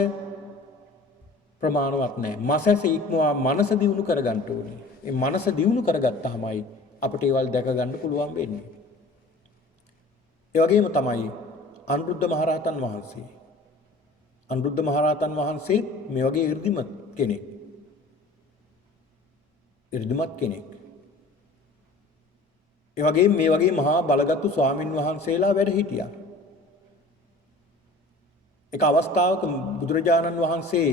ප්‍රමාණවත් නැහැ. මසැස ඉක්මවා මනස දියුණු කරගන්න ඕනේ. ඒ මනස දියුණු කරගත්තාමයි අපිට ඒවල් දැක ගන්න පුළුවන් වෙන්නේ. ඒ වගේම තමයි අනුරුද්ධ මහරහතන් වහන්සේ. අනුරුද්ධ මහරහතන් වහන්සේ මේ වගේ 이르දිමත් කෙනෙක්. 이르දිමත් කෙනෙක්. ඒ වගේම මේ වගේ මහා බලගත්තු ස්වාමින් වහන්සේලා වැඩ හිටියා. එක අවස්ථාවක බුදුරජාණන් වහන්සේ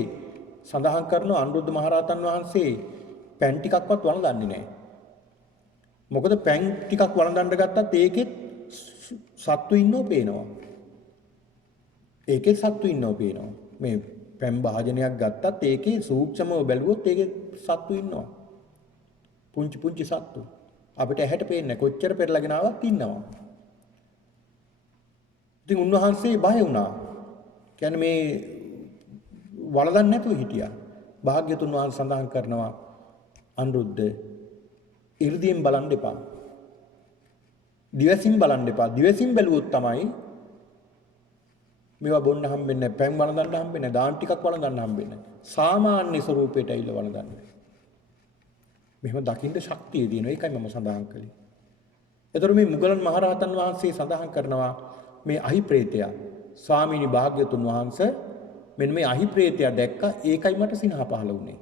සඳහන් කරන අනුරුද්ධ මහරහතන් වහන්සේ පැන් ටිකක්වත් වළඳන්නේ නැහැ. මොකද පැන් ටිකක් වළඳන්න ගත්තත් ඒකෙත් සත්තු ඉන්නව පේනවා. ඒකේ සත්තු ඉන්නව පේනවා. මේ පැන් භාජනයක් ගත්තත් ඒකේ සූක්ෂමව බැලුවොත් ඒකේ සත්තු ඉන්නවා. පුංචි සත්තු. අපිට ඇහැට පේන්නේ කොච්චර පෙරලාගෙන ආවත් ඉන්නවා. ඉතින් උන්වහන්සේ බය වුණා. කියන්නේ මේ වළඳන්නේ නැතුව හිටියා. භාග්‍යතුන් වහන්සේ සඳහන් කරනවා අනුරුද්ධ 이르දීන් බලන්න එපා. දිවසින් බලන්න එපා. දිවසින් බැලුවොත් තමයි මේවා බොන්න හම්බෙන්නේ නැහැ. පැන් වළඳන්න හම්බෙන්නේ නැහැ. දාන් ටිකක් වළඳන්න හම්බෙන්නේ නැහැ. සාමාන්‍ය ස්වරූපයට ඇවිල්ලා වළඳන්න. මෙහෙම දකින්න ශක්තිය තියෙනවා. ඒකයි මම සඳහන් කළේ. ඒතර මේ මුගලන් මහරහතන් වහන්සේ සඳහන් කරනවා මේ අහිප්‍රේතයා ස්වාමීනි භාග්‍යතුන් වහන්සේ මෙන්න මේ අහිප්‍රේතයා දැක්කා. ඒකයි මට සිනහ පහළ වුණේ.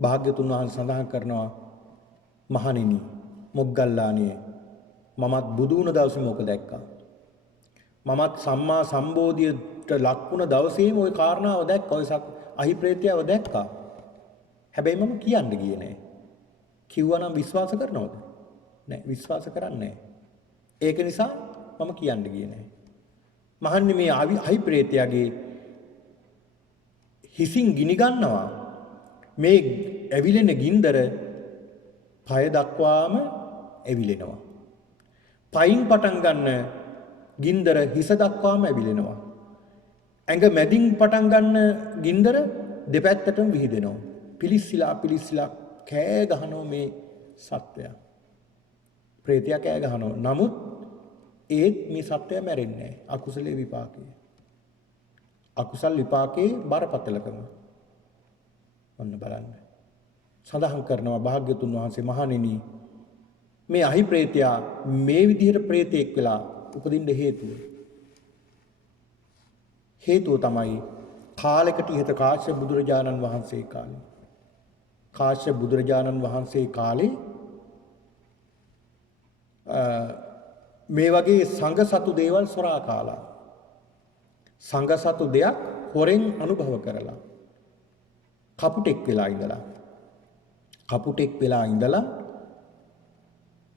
භාග්‍යතුන් වහන්සේ සඳහන් කරනවා මහණෙනි මොග්ගල්ලාණියේ මමත් බුදු වුණ දවසේ මොක දැක්කා. මමත් සම්මා සම්බෝධියට ලක් වුණ දවසේම ওই කාරණාව දැක්කා. ওই අහිප්‍රේතයව දැක්කා. හැබැයි මම කියන්න ගියේ නෑ. කිව්වා නම් විශ්වාස කරනවද? නෑ විශ්වාස කරන්නේ නෑ. ඒක නිසා මම කියන්න ගියේ නෑ. මහන්නේ මේ අහිප්‍රේතයාගේ හිසින් ගිනි ගන්නවා. මේ ඇවිලෙන ගින්දර පය දක්වාම ඇවිලෙනවා. පයින් පටන් ගන්න ගින්දර හිස දක්වාම ඇවිලෙනවා. ඇඟ මැදින් පටන් ගන්න ගින්දර දෙපැත්තටම විහිදෙනවා. පිලිස්සිලා කෑ ගහනවා මේ සත්වයා. ප්‍රේතයා කෑ ගහනවා. නමුත් ඒත් මේ සත්වයා මැරෙන්නේ නැහැ. අකුසලේ විපාකේ. අකුසල් විපාකේ බරපතලකම. ඔන්න බලන්න. සඳහන් කරනවා භාග්‍යතුන් වහන්සේ මහණෙනි මේ අහිප්‍රේතයා මේ විදිහට ප්‍රේතෙක් වෙලා උපදින්න හේතුව තමයි කාලයකට ඉහත කාශ්‍යප බුදුරජාණන් වහන්සේ කාලේ. කාශ්‍යප බුදුරජාණන් වහන්සේ කාලේ මේ වගේ සංඝ සතු දේවල් සොරා කාලා. සංඝ සතු දෙයක් හොරෙන් අනුභව කරලා. කපුටෙක් වෙලා ඉඳලා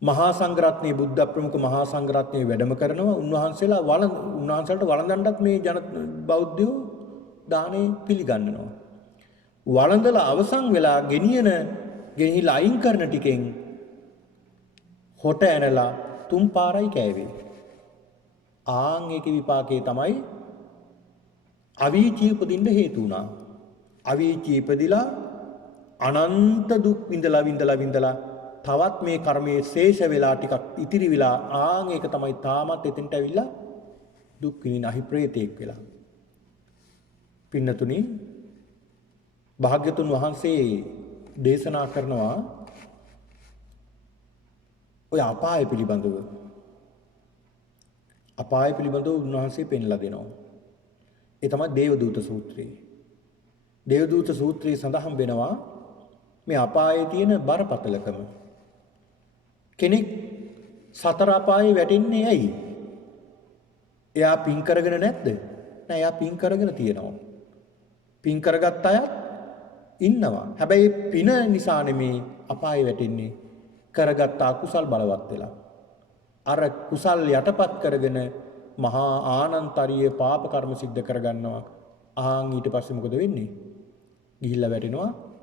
මහා සංඝරත්නයේ බුද්ධ ප්‍රමුඛ මහා සංඝරත්නයේ වැඩම කරනවා. උන්වහන්සේලාට වළඳන්නත් මේ බෞද්ධයෝ දානේ පිළිගන්නවා. වළඳලා අවසන් වෙලා ගෙනිහිලා අයින් කරන ටිකෙන් හොට ඇනලා තුන් පාරයි කෑවේ. ආන් ඒකේ විපාකේ තමයි අවීචී උපදින්න හේතු වුණා. අවීචී ඉපදිලා අනන්ත දුක් විඳලා තවත් මේ කර්මයේ ශේෂ වෙලා ටිකක් ඉතිරි වෙලා ආන් ඒක තමයි තාමත් එතෙන්ට ඇවිල්ලා දුක් විඳින අහිප්‍රේතෙක් වෙලා. පින්නතුනි භාග්‍යතුන් වහන්සේ දේශනා කරනවා ඔය අපාය පිළිබඳව උන්වහන්සේ පෙන්ලා දෙනවා. ඒ තමයි දේවදූත සූත්‍රය. දේවදූත සූත්‍රයේ සඳහන් වෙනවා මේ අපායේ තියෙන බරපතලකම. කෙනෙක් සතර අපායේ වැටෙන්නේ ඇයි? එයා පින් කරගෙන නැද්ද? නෑ එයා පින් කරගෙන තියෙනවා. පින් කරගත් අයත් ඉන්නවා. හැබැයි පින නිසා නෙමේ අපායේ වැටෙන්නේ. කරගත් අකුසල් බලවත් වෙලා. අර කුසල් යටපත් කරගෙන මහා ආනන්තරීය පාප කර්ම සිද්ධ කරගන්නවා. ආන් ඊට පස්සේ මොකද වෙන්නේ? ගිහිල්ලා වැටෙනවා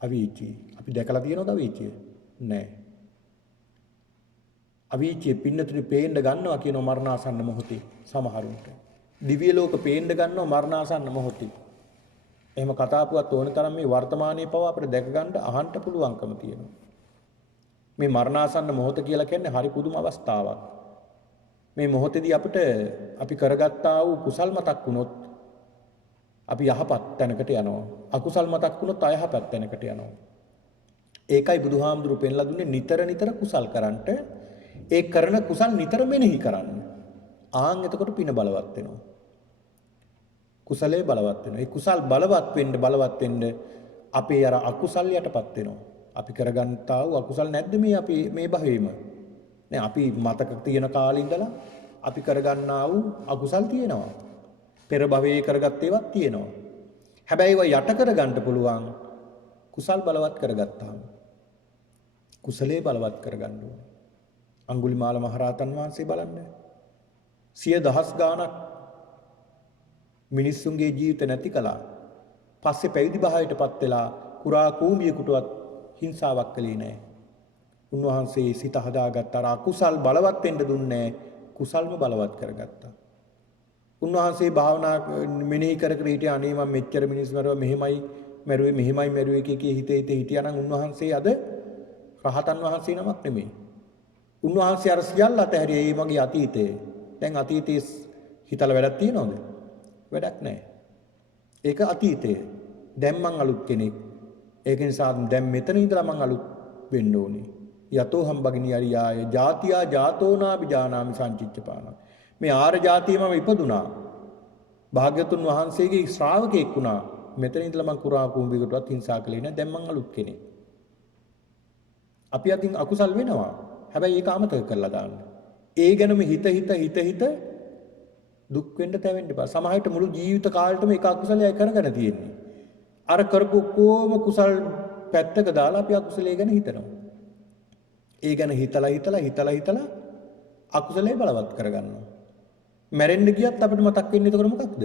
අවීචිය. අපි දැකලා තියෙනවද අවීචිය? නෑ. අවීචිය පින්නතුනි පේන්න ගන්නවා කියනවා මරණාසන්න මොහොතේ සමහරුන්ට. දිව්‍ය ලෝක පේන්න ගන්නවා මරණාසන්න මොහොතේ. එහෙම කතා පුවත් ඕන තරම් මේ වර්තමානයේ පව අපිට දැක ගන්න අහන්න පුළුවන්කම තියෙනවා. මේ මරණාසන්න මොහොත කියලා කියන්නේ හරි පුදුම අවස්ථාවක්. මේ මොහොතේදී අපි කරගත්තා වූ කුසල් මතක් වුණොත් අපි යහපත් තැනකට යනවා. අකුසල් මතක් වුණොත් අයහපත් තැනකට යනවා. ඒකයි බුදුහාමුදුරු පෙන්ලා දුන්නේ නිතර කුසල් කරන්නට. ඒ කරන කුසල් නිතර මෙනෙහි කරන්න. ආන් එතකොට පින බලවත් වෙනවා. කුසලයේ බලවත් වෙනවා. ඒ කුසල් බලවත් වෙන්න අපේ අර අකුසල් යටපත් වෙනවා. අපි කරගන්නා වූ අකුසල් නැද්ද මේ භවෙම? නේ අපි මතක තියෙන කාලේ ඉඳලා අපි කරගන්නා වූ අකුසල් තියෙනවා. පෙර භවයේ කරගත් ඒවාත් තියෙනවා. හැබැයි ඒවා යට කරගන්න පුළුවන් කුසල් බලවත් කරගත්තාම. කුසලයේ බලවත් කරගන්න ඕනේ. අඟුලිමාල මහරහතන් වහන්සේ බලන්න. සිය දහස් ගාණක් මිනිස්සුන්ගේ ජීවිත නැති කළා. පස්සේ පැවිදි භාවයටපත් වෙලා කුරා කූඹියෙකුටවත් හිංසාවක් කළේ නැහැ. උන්වහන්සේ සිත හදාගත්ත අර අකුසල් බලවත් වෙන්න දුන්නේ කුසල්ම බලවත් කරගත්තා. උන්වහන්සේ භාවනා මෙනෙහි කර කර හිටිය අනේ මම මෙච්චර මිනිස් මරුවා මෙහෙමයි කී හිතේ හිටියා නම් උන්වහන්සේ අද රහතන් වහන්සේ නමක් නෙමෙයි. උන්වහන්සේ අර සියල්ල අතහැරියා. ඒ මගේ අතීතේ. දැන් අතීතේ හිතලා වැඩක් තියනවද? වැඩක් නැහැ. ඒක අතීතය. දැන් මං අලුත් කෙනෙක්. ඒක නිසා දැන් මෙතන ඉඳලා මං අලුත් වෙන්න ඕනේ. යතෝ හම්බගිනි අරියාය ජාතියා ජාතෝනා විජානාමි සංචිච්චපාන. මේ ආර ජාතියම ඉපදුනා. භාග්‍යතුන් වහන්සේගේ ශ්‍රාවකෙක් වුණා. මෙතන ඉඳලා මං කුරා කුඹිකටවත් හිංසා කළේ නැහැ. දැන් මං අලුත් කෙනෙක්. අපි අතින් අකුසල් වෙනවා. හැබැයි ඒක අමතක කරලා දාන්න. ඒ ගැනම හිත දුක් වෙන්න තැවෙන්න එපා. සමහරවිට මුළු ජීවිත කාලෙටම ඒක අකුසලයි කරගෙන තියෙන්නේ. අර කරපු කොම කුසල් පැත්තක දාලා අපි අකුසලයේ ගැන හිතනවා. ඒ ගැන හිතලා අකුසලයේ බලවත් කරගන්නවා. මැරෙන්න ගියත් අපිට මතක් වෙන්නේ එතකොට මොකක්ද?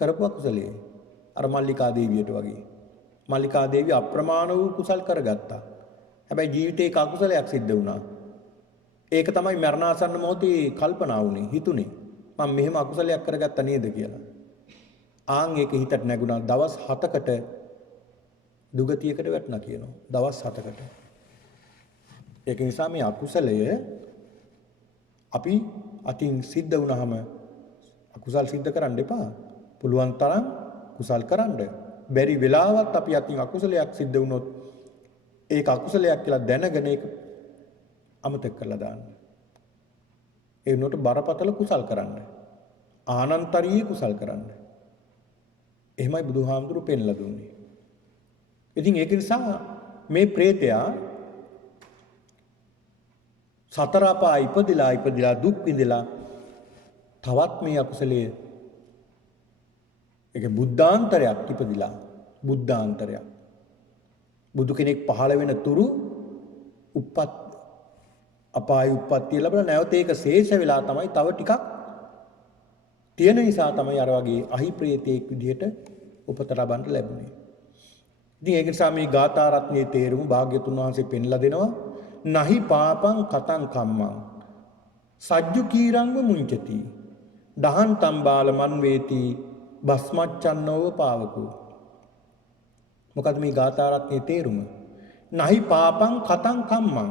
කරපු අකුසලයේ. අර මල්ලිකා දේවියට වගේ. මල්ලිකා දේවිය අප්‍රමාණ වූ කුසල් කරගත්තා. හැබැයි ජීවිතේ ඒක අකුසලයක් සිද්ධ වුණා. ඒක තමයි මරණාසන්න මොහොතේ කල්පනා වුනේ, හිතුනේ. මම මෙහෙම අකුසලයක් කරගත්තා නේද කියලා. ආන් ඒක හිතට නැගුණා. දවස් 7කට දුගතියකට වැටුණා කියනවා. දවස් 7කට. ඒක නිසා මේ අකුසලය අපි අතින් සිද්ධ වුණාම අකුසල් සිද්ධ කරන්න එපා. පුළුවන් තරම් කුසල් කරන්න. බැරි වෙලාවත් අපි අතින් අකුසලයක් සිද්ධ වුණොත් ඒක අකුසලයක් කියලා දැනගෙන ඒක අමතක කරලා දාන්න. ඒ වෙනුවට බරපතල කුසල් කරන්න. ආනන්තරීය කුසල් කරන්න. එහෙමයි බුදුහාමුදුරු පෙන්ලා දුන්නේ. ඉතින් ඒක නිසා මේ ප්‍රේතයා සතර අපාය ඉපදිලා දුක් විඳලා තවත් මේ අකුසලයේ ඒක බුද්ධාන්තරයක් ඉපදිලා බුද්ධාන්තරයක් බුදු කෙනෙක් පහළ වෙන තුරු අපාය උප්පත්තිය ලැබලා නැවත ඒක ශේෂ වෙලා තමයි තව ටිකක් තියෙන නිසා තමයි අර වගේ අහි ප්‍රේතයෙක් විදිහට උපත ලබන්න ලැබුණේ. ඉතින් ඒක නිසා මේ ගාථා රත්නයේ තේරුම භාග්‍යතුන් වහන්සේ පෙන්ලා දෙනවා. නහි පාපං කතං කම්මං සජ්ජු කීරංග මුංචති දහන් තම්බාල මන් වේති බස්මච්ඡන්නෝව පාවකෝ. මොකද මේ ගාථා රත්නයේ තේරුම? නහි පාපං කතං කම්මං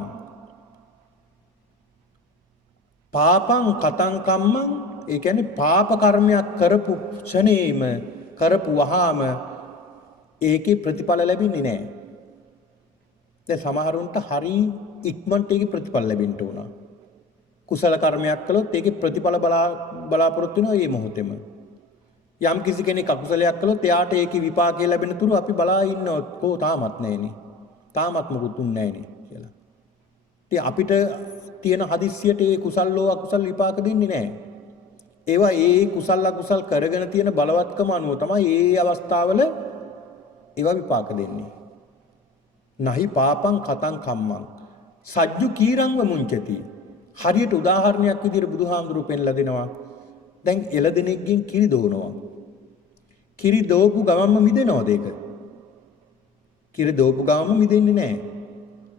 පාපං කතං කම්මං ඒ කියන්නේ පාප කර්මයක් කරපු ක්ෂණේම කරපු වහාම ඒකේ ප්‍රතිඵල ලැබෙන්නේ නැහැ. දැන් සමහරුන්ට හරි ඉක්මනට ඒකේ ප්‍රතිඵල ලැබෙන්න උනා. කුසල කර්මයක් කළොත් ඒකේ ප්‍රතිඵල බලාපොරොත්තු වෙනවා මේ මොහොතේම. යම් කිසි කෙනෙක් අකුසලයක් කළොත් එයාට ඒකේ විපාකය ලැබෙන තුරු අපි බලා ඉන්නවා. කො තාමත් නැහෙනේ. තාමත් මොකුත් උන්නේ නැහෙනේ කියලා. ඉතින් අපිට තියෙන හදිස්සියට ඒ කුසල්ලෝ අකුසල් විපාක දෙන්නේ නැහැ. ඒවා ඒ කුසල් අකුසල් කරගෙන තියෙන බලවත්කම අනුව තමයි ඒ අවස්ථාවල ඒවා විපාක දෙන්නේ. නහි පාපං කතං කම්මං සජ්ජු කීරංව මුංචති. හරියට උදාහරණයක් විදිහට බුදුහාමුදුරු පෙන්ලා දෙනවා. දැන් එළදෙනෙක්ගෙන් කිරි දෝනවා. කිරි දෝපු ගමන්ම මිදෙනවද ඒක? කිරි දෝපු ගමන්ම මිදෙන්නේ නැහැ.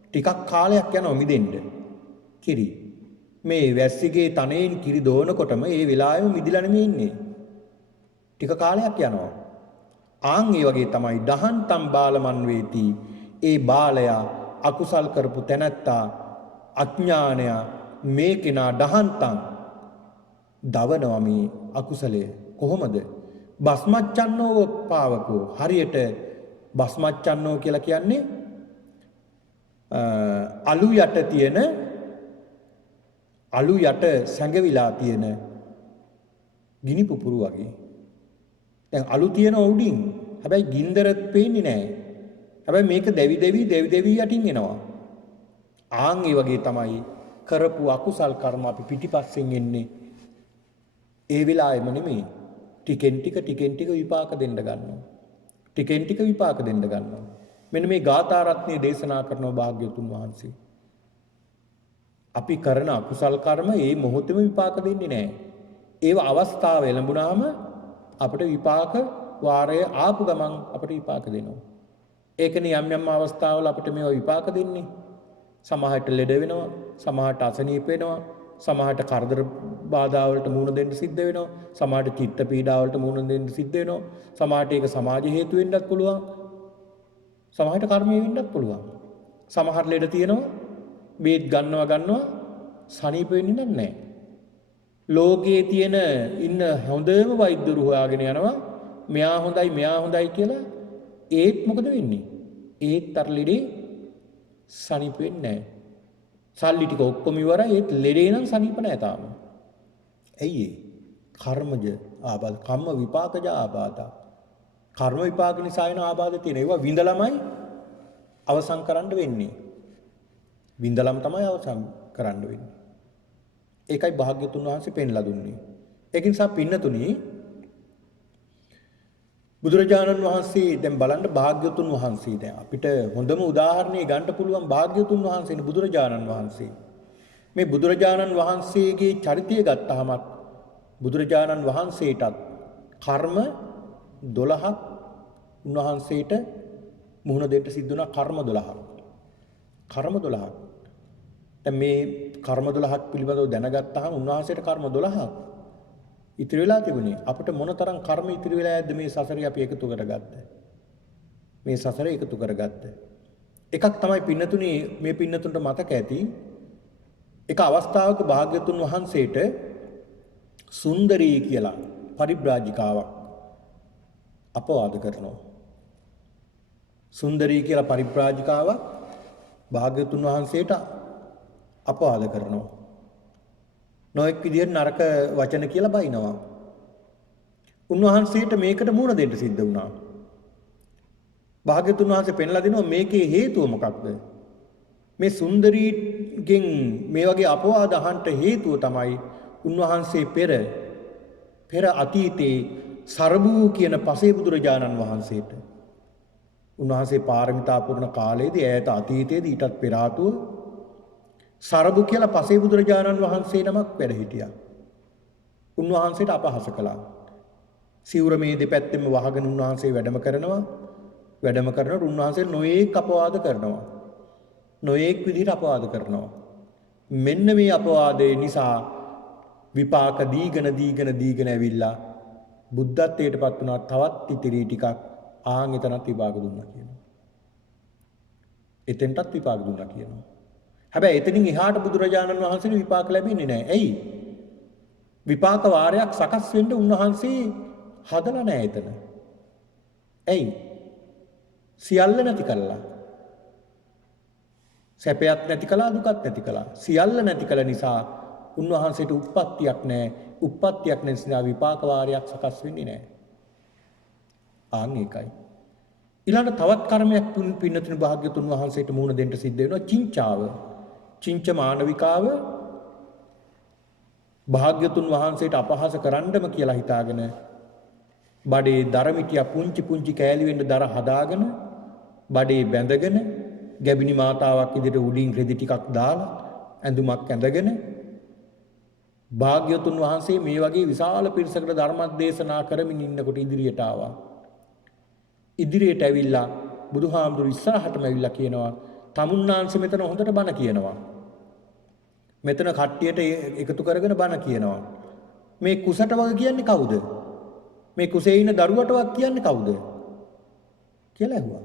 ටිකක් කාලයක් යනවා මිදෙන්න. කිරි මේ වැස්සිගේ තනෙන් කිරි දෝනකොටම ඒ වෙලාවෙම මිදිලා නෙමෙයි ඉන්නේ. ටික කාලයක් යනවා. ආන් ඒ වගේ තමයි දහන්තම් බාලමන් වේති. ඒ බාලයා අකුසල් කරපු තැනැත්තා අඥානය මේ කෙනා දහන්තම් දවනවා මේ අකුසලය. කොහොමද? බස්මච්ඡන්නෝ පාවකෝ. හරියට බස්මච්ඡන්නෝ කියලා කියන්නේ අලු යට තියෙන අලු යට සැඟවිලා තියෙන ගිනි පුපුරු වගේ. දැන් අලු තියෙන උඩින් හැබැයි ගින්දර පේන්නේ නැහැ. හැබැයි මේක දෙවි දෙවි යටින් එනවා. ආන් ඒ වගේ තමයි කරපු අකුසල් කර්ම අපි පිටිපස්සෙන් එන්නේ. ඒ වෙලාවෙම නෙමෙයි. ටිකෙන් ටික විපාක දෙන්න ගන්නවා. ටිකෙන් ටික විපාක දෙන්න ගන්නවා. මෙන්න මේ ගාථා රත්නයේ දේශනා කරන භාග්‍යවතුන් වහන්සේ. අපි කරන අකුසල් කර්ම ඒ මොහොතේම විපාක දෙන්නේ නැහැ. ඒව අවස්ථාව එළඹුණාම අපිට විපාක වාරය ආපු ගමන් අපිට විපාක දෙනවා. ඒකනේ යම් අවස්ථාවල අපිට මේවා විපාක දෙන්නේ. සමහරට ලෙඩ වෙනවා, සමහරට අසනීප වෙනවා, සමහරට කරදර බාධා වලට මුහුණ දෙන්න සිද්ධ වෙනවා. සමහරට චිත්ත පීඩා වලට මුහුණ දෙන්න සිද්ධ වෙනවා. සමහරට ඒක සමාජ හේතු වෙන්නත් පුළුවන්. සමහරට කර්මය වෙන්නත් පුළුවන්. සමහර ලෙඩ තියෙනවා බේත් ගන්නවා සනීප වෙන්නේ නැහැ. ලෝකයේ තියෙන ඉන්න හොඳම වෛද්‍යවරු හොයාගෙන යනවා මෙයා හොඳයි කියලා. ඒත් මොකද වෙන්නේ? ඒත් අර ලෙඩේ සනීප වෙන්නේ නැහැ. සල්ලි ටික ඔක්කොම ඉවරයි ඒත් ලෙඩේ නම් සනීප නැහැ තාම. ඇයි ඒ? කර්මජ ආබාධ, කම්ම විපාකජ ආබාධ. කර්ම විපාක නිසා එන ආබාධ තියෙන ඒවා විඳලමයි අවසන් කරන්න වෙන්නේ. විඳලම තමයි අවසන් කරන්න වෙන්නේ. ඒකයි භාග්‍යතුන් වහන්සේ පෙන්ලා දුන්නේ. ඒක නිසා පින්නතුනි බුදුරජාණන් වහන්සේ දැන් බලන්න භාග්‍යතුන් වහන්සේ දැන් අපිට හොඳම උදාහරණේ ගන්න පුළුවන් භාග්‍යතුන් වහන්සේනේ බුදුරජාණන් වහන්සේ. මේ බුදුරජාණන් වහන්සේගේ චරිතය ගත්තාම බුදුරජාණන් වහන්සේටත් කර්ම 12ක් උන්වහන්සේට මුහුණ දෙන්න සිද්ධ වුණා. කර්ම 12ක්. කර්ම 12ක්. දැන් මේ කර්ම 12ක් පිළිබඳව දැනගත්තාම උන්වහන්සේට කර්ම 12ක් ඉතිරි වෙලා තිබුණේ. අපිට මොනතරම් කර්ම ඉතිරි වෙලා යද්ද මේ සසරේ අපි එකතු කරගත්තේ. මේ සසරේ එකතු කරගත්තේ. එකක් තමයි පින්නතුණි මේ පින්නතුන්ට මතක ඇති. එක අවස්ථාවක භාග්‍යතුන් වහන්සේට සුන්දරී කියලා පරිබ්‍රාජිකාවක් අපවාද කරනවා. සුන්දරී කියලා පරිබ්‍රාජිකාවක් භාග්‍යතුන් වහන්සේට අපවාද කරනවා. නොඑක් විදිහට නරක වචන කියලා බයිනවා. උන්වහන්සේට මේකට මුහුණ දෙන්න සිද්ධ වුණා. භාග්‍යතුන් වහන්සේ පෙන්ලා දෙනවා මේකේ හේතුව මොකක්ද? මේ සුන්දරීගෙන් මේ වගේ අපවාද අහන්න හේතුව තමයි උන්වහන්සේ පෙර අතීතේ සරබූ කියන පසේ බුදුරජාණන් වහන්සේට උන්වහන්සේ පාරමිතා පුරන කාලයේදී ඈත අතීතයේදී ඊටත් පෙර ආතුව සරබු කියලා පසේ බුදුරජාණන් වහන්සේ නමක් වැඩ හිටියා. උන්වහන්සේට අපහාස කළා. සිවුර මේ දෙපැත්තෙම වහගෙන උන්වහන්සේ වැඩම කරනකොට උන්වහන්සේ නොයේක් අපවාද කරනවා. නොයේක් විදිහට අපවාද කරනවා. මෙන්න මේ අපවාදේ නිසා විපාක දීගෙන ඇවිල්ලා බුද්ධත්වයටපත් වුණා. තවත් ඉතිරි ටිකක් ආන් එතනත් විපාක දුන්නා කියනවා. එතෙන්ටත් විපාක දුන්නා කියනවා. හැබැයි එතනින් එහාට බුදුරජාණන් වහන්සේට විපාක ලැබෙන්නේ නැහැ. ඇයි? විපාක වාරයක් සකස් වෙන්න උන්වහන්සේ හදලා නැහැ එතන. ඇයි? සියල්ල නැති කළා. සැපයක් නැති කළා, දුකක් නැති කළා. සියල්ල නැති කළ නිසා උන්වහන්සේට උප්පත්තියක් නැහැ. උප්පත්තියක් නැති නිසා විපාක වාරයක් සකස් වෙන්නේ නැහැ. ආන් ඒකයි. ඊළඟ තවත් කර්මයක් පින්නතුන් භාග්‍යතුන් වහන්සේට මුහුණ දෙන්න සිද්ධ වෙනවා. චින්චාව. චින්ච මානවිකාව භාග්‍යතුන් වහන්සේට අපහාස කරන්නම කියලා හිතාගෙන බඩේ දරමිටිය පුංචි කෑලි වෙන්න දර හදාගෙන බඩේ බැඳගෙන ගැබිනි මාතාවක් ඉදිරියට උඩින් රෙදි ටිකක් දාලා ඇඳුමක් ඇඳගෙන භාග්‍යතුන් වහන්සේ මේ වගේ විශාල පිරිසකට ධර්ම දේශනා කරමින් ඉන්නකොට ඉදිරියට ආවා. ඉදිරියට ඇවිල්ලා බුදුහාමුදුරු ඉස්සරහටම ඇවිල්ලා කියනවා තමුන්නාංශ මෙතන හොඳට බණ කියනවා. මෙතන කට්ටියට එකතු කරගෙන බණ කියනවා. මේ කුසට වග කියන්නේ කවුද? මේ කුසේ ඉන්න දරුවට වග කියන්නේ කවුද? කියලා ඇහුවා.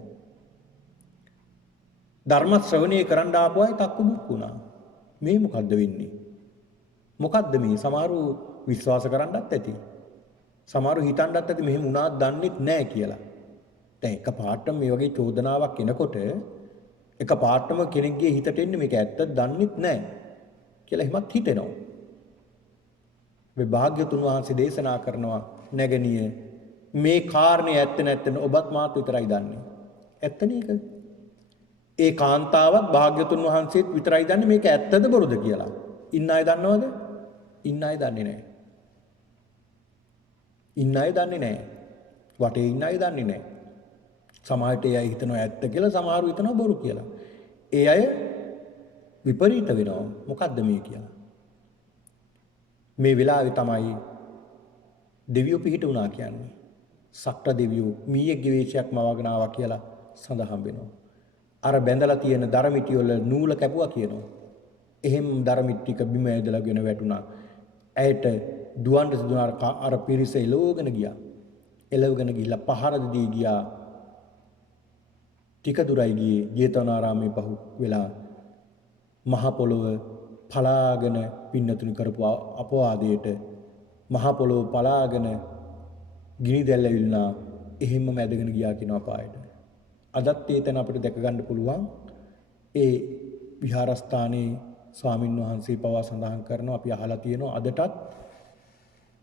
ධර්ම ශ්‍රවණය කරන්න ආපු අය තක්කු බුක් වුණා. මේ මොකද්ද වෙන්නේ? මොකද්ද මේ? සමහරු විශ්වාස කරන්නත් ඇති. සමහරු හිතන්නත් ඇති මෙහෙම වුණාද දන්නෙත් නැහැ කියලා. දැන් එක පාටම මේ වගේ චෝදනාවක් එනකොට එක පාටම කෙනෙක්ගේ හිතට එන්නේ මේක ඇත්තද දන්නෙත් නැහැ කියලා හිමත් හිතෙනවා. මේ භාග්‍යතුන් වහන්සේ දේශනා කරනවා නැගණිය මේ කාරණේ ඇත්ත නැත්නම් ඔබත් මාත් විතරයි දන්නේ. ඇත්තනේ ඒක. ඒ කාන්තාවත් භාග්‍යතුන් වහන්සේත් විතරයි දන්නේ මේක ඇත්තද බොරුද කියලා. ඉන්න අය දන්නවද? ඉන්න අය දන්නේ නැහැ. ඉන්න අය දන්නේ නැහැ. වටේ ඉන්න අය දන්නේ නැහැ. සමහරට ඒ අය හිතනවා ඇත්ත කියලා, සමහරව හිතනවා බොරු කියලා. ඒ අය විපරීත වෙනවා. මොකද්ද මේ කියලා? මේ වෙලාවේ තමයි දෙවියෝ පිහිට වුණා කියන්නේ. සක්‍ර දෙවියෝ මීයේගේ වේශයක් මවගෙන ආවා කියලා සඳහන් වෙනවා. අර බැඳලා තියෙන දරමිටි වල නූල කැපුවා කියනවා. එහෙම ධර්මිත්‍තික බිම ඇදලාගෙන වැටුණා. ඇයට දුවන්න සිදුන අර පිරිස එලවගෙන ගියා. එලවගෙන ගිහිල්ලා පහර දී ගියා. ටික දුරයි ගියේ ජේතවනාරාමේ පහු වෙලා මහ පොළොව පලාගෙන පින්නතුනි කරපු අපවාදයට මහ පොළොව පලාගෙන ගිනි දැල් ඇවිල්ලා එහෙම්ම මැදගෙන ගියා කියන අපායට. අදත් ඒ තැන අපිට දැක ගන්න පුළුවන්. ඒ විහාරස්ථානයේ ස්වාමින් වහන්සේ පවා සඳහන් කරනවා අපි අහලා තියෙනවා අදටත්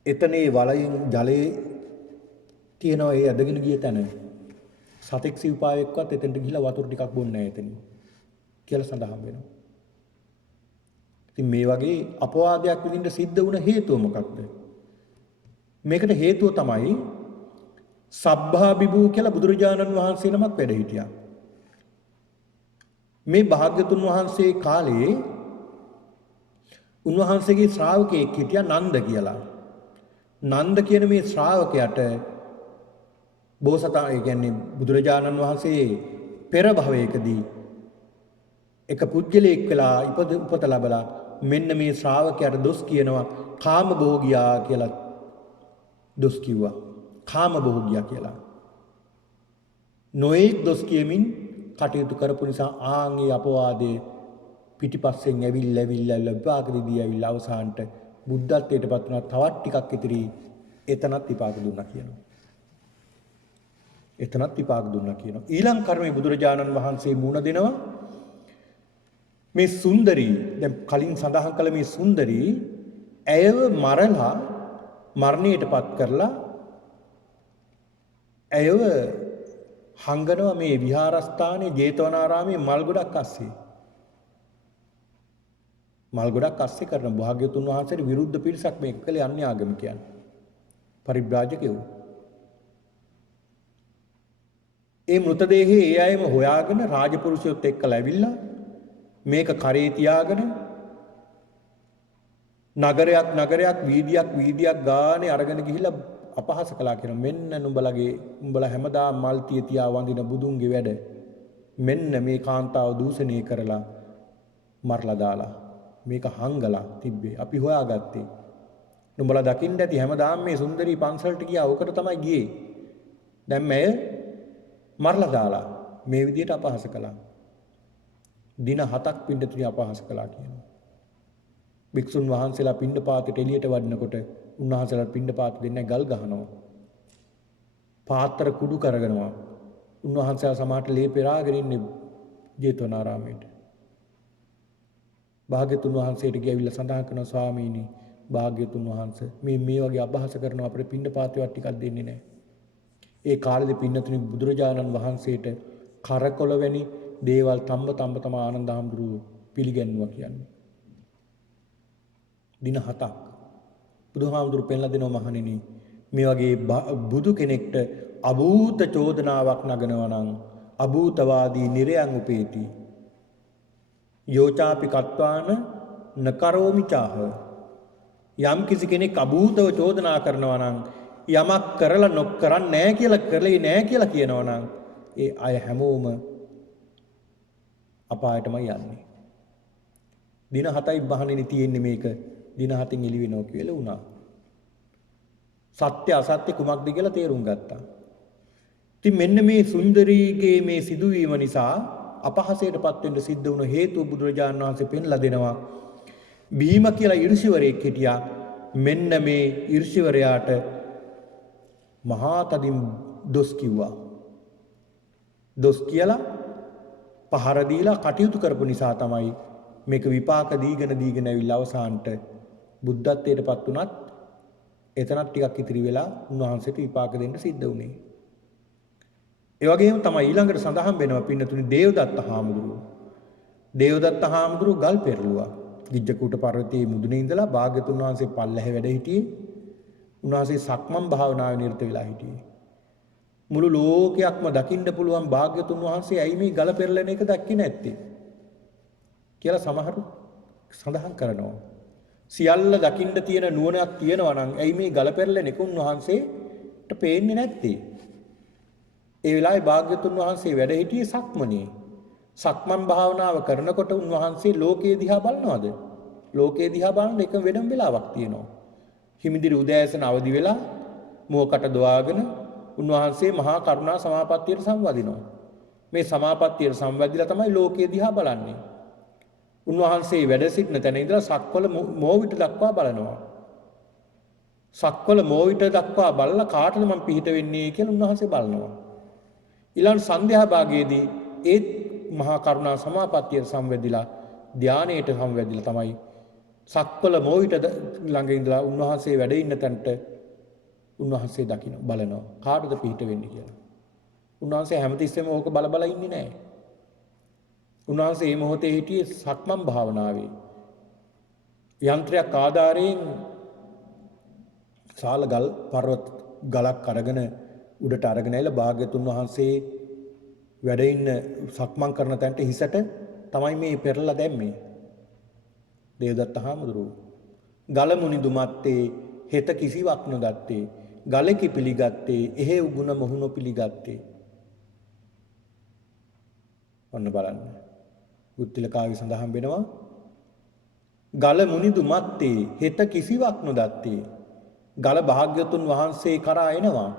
එතනේ වලයෙන් ජලයේ තියෙනවා ඒ ඇදගෙන ගිය තැන. සතෙක් සිව්පාවෙක්වත් එතනට ගිහිලා වතුර ටිකක් බොන්නේ නැහැ එතනින් කියලා සඳහන් වෙනවා. ඉතින් මේ වගේ අපවාදයක් විඳින්න සිද්ධ වුණ හේතුව මොකක්ද? මේකට හේතුව තමයි සබ්බා බිබූ කියලා බුදුරජාණන් වහන්සේ නමක් වැඩ හිටියා. මේ භාග්‍යතුන් වහන්සේ කාලේ උන්වහන්සේගේ ශ්‍රාවකයෙක් හිටියා නන්ද කියලා. නන්ද කියන මේ ශ්‍රාවකයාට බෝසතා ඒ කියන්නේ බුදුරජාණන් වහන්සේ පෙර භවයකදී එක පුද්ගලයෙක් වෙලා උපත ලැබලා මෙන්න මේ ශ්‍රාවකයාට දොස් කියනවා කාම භෝගියා කියලා දොස් කිව්වා. කාම භෝගියා කියලා. නොඑක් දොස් කියමින් කටයුතු කරපු නිසා ආන්ගේ අපවාදයේ පිටිපස්සෙන් ඇවිල්ලා විපාකෙදී ඇවිල්ලා අවසානට බුද්ධත්වයට පත් වුණා. තවත් ටිකක් ඉතිරි එතනත් විපාක දුන්නා කියනවා. එතනත් විපාක දුන්නා කියනවා. ඊළඟ කර්මයේ බුදුරජාණන් වහන්සේ මුණ දෙනවා මේ සුන්දරී දැන් කලින් සඳහන් කළ මේ සුන්දරී ඇයව මරලා මරණයටපත් කරලා ඇයව හංගනවා මේ විහාරස්ථානයේ ජේතවනාරාමයේ මල් ගොඩක් අස්සේ. මල් ගොඩක් අස්සේ කරන භාග්‍යතුන් වහන්සේට විරුද්ධ පිරිසක් මේක කළේ අන්‍ය ආගමිකයන්. පරිබ්‍රාජකයෝ. ඒ මృతදේහේ ඒ අයම හොයාගෙන රාජපුරුෂයොත් එක්කලා ඇවිල්ලා මේක කරේ තියාගෙන නගරයක් වීදියක් ගානේ අරගෙන ගිහිල්ලා අපහාස කළා කියන මෙන්න නුඹලා හැමදාම මල් තියා වඳින බුදුන්ගේ වැඩ මෙන්න මේ කාන්තාව දූෂණය කරලා මරලා දාලා මේක හංගලා තිබ්බේ අපි හොයාගත්තේ නුඹලා දකින්න ඇති හැමදාම මේ සුන්දරී පන්සලට ගියා ඕකට තමයි ගියේ දැන් මේ මරලා දාලා මේ විදියට අපහාස කළා දින 7ක් පින්ඩතුනි අපහාස කළා කියනවා භික්ෂුන් වහන්සේලා පින්ඩපාතයට එළියට වඩනකොට උන්වහන්සේලා පින්ඩපාත දෙන්නේ ගල් ගහනවා පාත්‍ර කුඩු කරගෙනවා උන්වහන්සේලා සමහරට ලේ පෙරාගෙන ඉන්නේ ජේතවනාරාමයට භාග්‍යතුන් වහන්සේට ගියවිලා සඳහන් කරනවා ස්වාමීනි භාග්‍යතුන් වහන්සේ මේ වගේ අපහාස කරනවා අපිට පින්ඩපාතේවත් ටිකක් දෙන්නේ නැහැ ඒ කාලේදී පින්නතුනි බුදුරජාණන් වහන්සේට කරකොල වැනි දේවල් තම ආනන්ද හාමුදුරුවෝ පිළිගන්නවා කියන්නේ. දින 7ක් බුදුහාමුදුරුවෝ පෙන්ලා දෙනවා මහණෙනි මේ වගේ බුදු කෙනෙක්ට අභූත චෝදනාවක් නගනවා නම් අභූතවාදී නිරයන් උපේති. යෝචාපි කත්වාන නකරෝමි චාහ යම් කිසි කෙනෙක් අභූතව චෝදනා කරනවා නම් යමක් කරලා නොකරන්නේ නැහැ කියලා කරලේ නැහැ කියලා කියනවා නම් ඒ අය හැමෝම අපායටමයි යන්නේ. දින 7යි බහණෙනි තියෙන්නේ මේක. දින 7න් එළි වෙනවා කියලා වුණා. සත්‍ය අසත්‍ය කුමක්ද කියලා තේරුම් ගත්තා. ඉතින් මෙන්න මේ සුන්දරීගේ මේ සිදුවීම නිසා අපහසයටපත් වෙන්න සිද්ධ වුණ හේතුව බුදුරජාණන් වහන්සේ පෙන්ලා දෙනවා. බීම කියලා ඍෂිවරයෙක් හිටියා. මෙන්න මේ ඍෂිවරයාට මහා තදින් දොස් කිව්වා. දොස් කියලා පහර දීලා කටයුතු කරපු නිසා තමයි මේක විපාක දීගෙන ඇවිල්ලා අවසානට බුද්ධත්වයටපත් උනත් එතනත් ටිකක් ඉතිරි වෙලා උන්වහන්සේට විපාක දෙන්න සිද්ධ වුණේ. ඒ වගේම තමයි ඊළඟට සඳහන් වෙනවා පින්නතුනි දේවදත්ත හාමුදුරුවෝ. දේවදත්ත හාමුදුරුවෝ ගල් පෙරළුවා. ගිජ්ජකූට පර්වතයේ මුදුනේ ඉඳලා භාග්‍යතුන් වහන්සේ පල්ලැහැ වැඩ හිටියේ. උන්වහන්සේ සක්මන් භාවනාවේ නිරත වෙලා හිටියේ. මුළු ලෝකයක්ම දකින්න පුළුවන් භාග්‍යතුන් වහන්සේ ඇයි මේ ගල පෙරලෙන එක දැක්කේ නැත්තේ කියලා සමහරු සඳහන් කරනවා. සියල්ල දකින්න තියෙන නුවණක් තියෙනවා නම් ඇයි මේ ගල පෙරලෙන එක උන්වහන්සේට පේන්නේ නැත්තේ? ඒ වෙලාවේ භාග්‍යතුන් වහන්සේ වැඩ හිටියේ සක්මනේ. සක්මන් භාවනාව කරනකොට උන්වහන්සේ ලෝකයේ දිහා බලනවද? ලෝකයේ දිහා බලන එක වෙනම වෙලාවක් තියෙනවා. හිමිදිරි උදෑසන අවදි වෙලා මුවකට දොවාගෙන උන්වහන්සේ මහා කරුණා සමාපත්තියට සම්වදිනවා. මේ සමාපත්තියට සම්වැදිලා තමයි ලෝකයේ දිහා බලන්නේ. උන්වහන්සේ වැඩ සිටින තැන ඉඳලා සක්වල මෝවිත දක්වා බලනවා. සක්වල මෝවිත දක්වා බලලා කාටද මම පිහිට වෙන්නේ කියලා උන්වහන්සේ බලනවා. ඊළඟ සන්ධ්‍යා භාගයේදී ඒ මහා කරුණා සමාපත්තියට සම්වැදිලා ධානයට සම්වැදිලා තමයි සක්වල මෝවිත ළඟ ඉඳලා උන්වහන්සේ වැඩ ඉන්න තැනට උන්වහන්සේ දකින්න බලනවා කාටද පිහිට වෙන්නේ කියලා. උන්වහන්සේ හැමතිස්සෙම ඕක බල බල ඉන්නේ නැහැ. උන්වහන්සේ මේ මොහොතේ හිටියේ සක්මන් භාවනාවේ. යන්ත්‍රයක් ආධාරයෙන් සාලගල් පර්වත ගලක් අරගෙන උඩට අරගෙන ඇවිල්ලා භාග්‍යතුන් වහන්සේ වැඩ ඉන්න සක්මන් කරන තැනට හිසට තමයි මේ පෙරලා දැම්මේ. දේවදත්ත හාමුදුරුවෝ ගල මුනිදු මත්තේ හෙත කිසිවක් නොගත්තේ ගලකි පිළිගත්තේ එහෙව් ගුණ මොහු නොපිළිගත්තේ. ඔන්න බලන්න. බුද්ධිලකාවේ සඳහන් වෙනවා ගල මුනිදු මත්තේ හෙත කිසිවක් නොදත්තේ ගල භාග්‍යතුන් වහන්සේ කරා එනවා.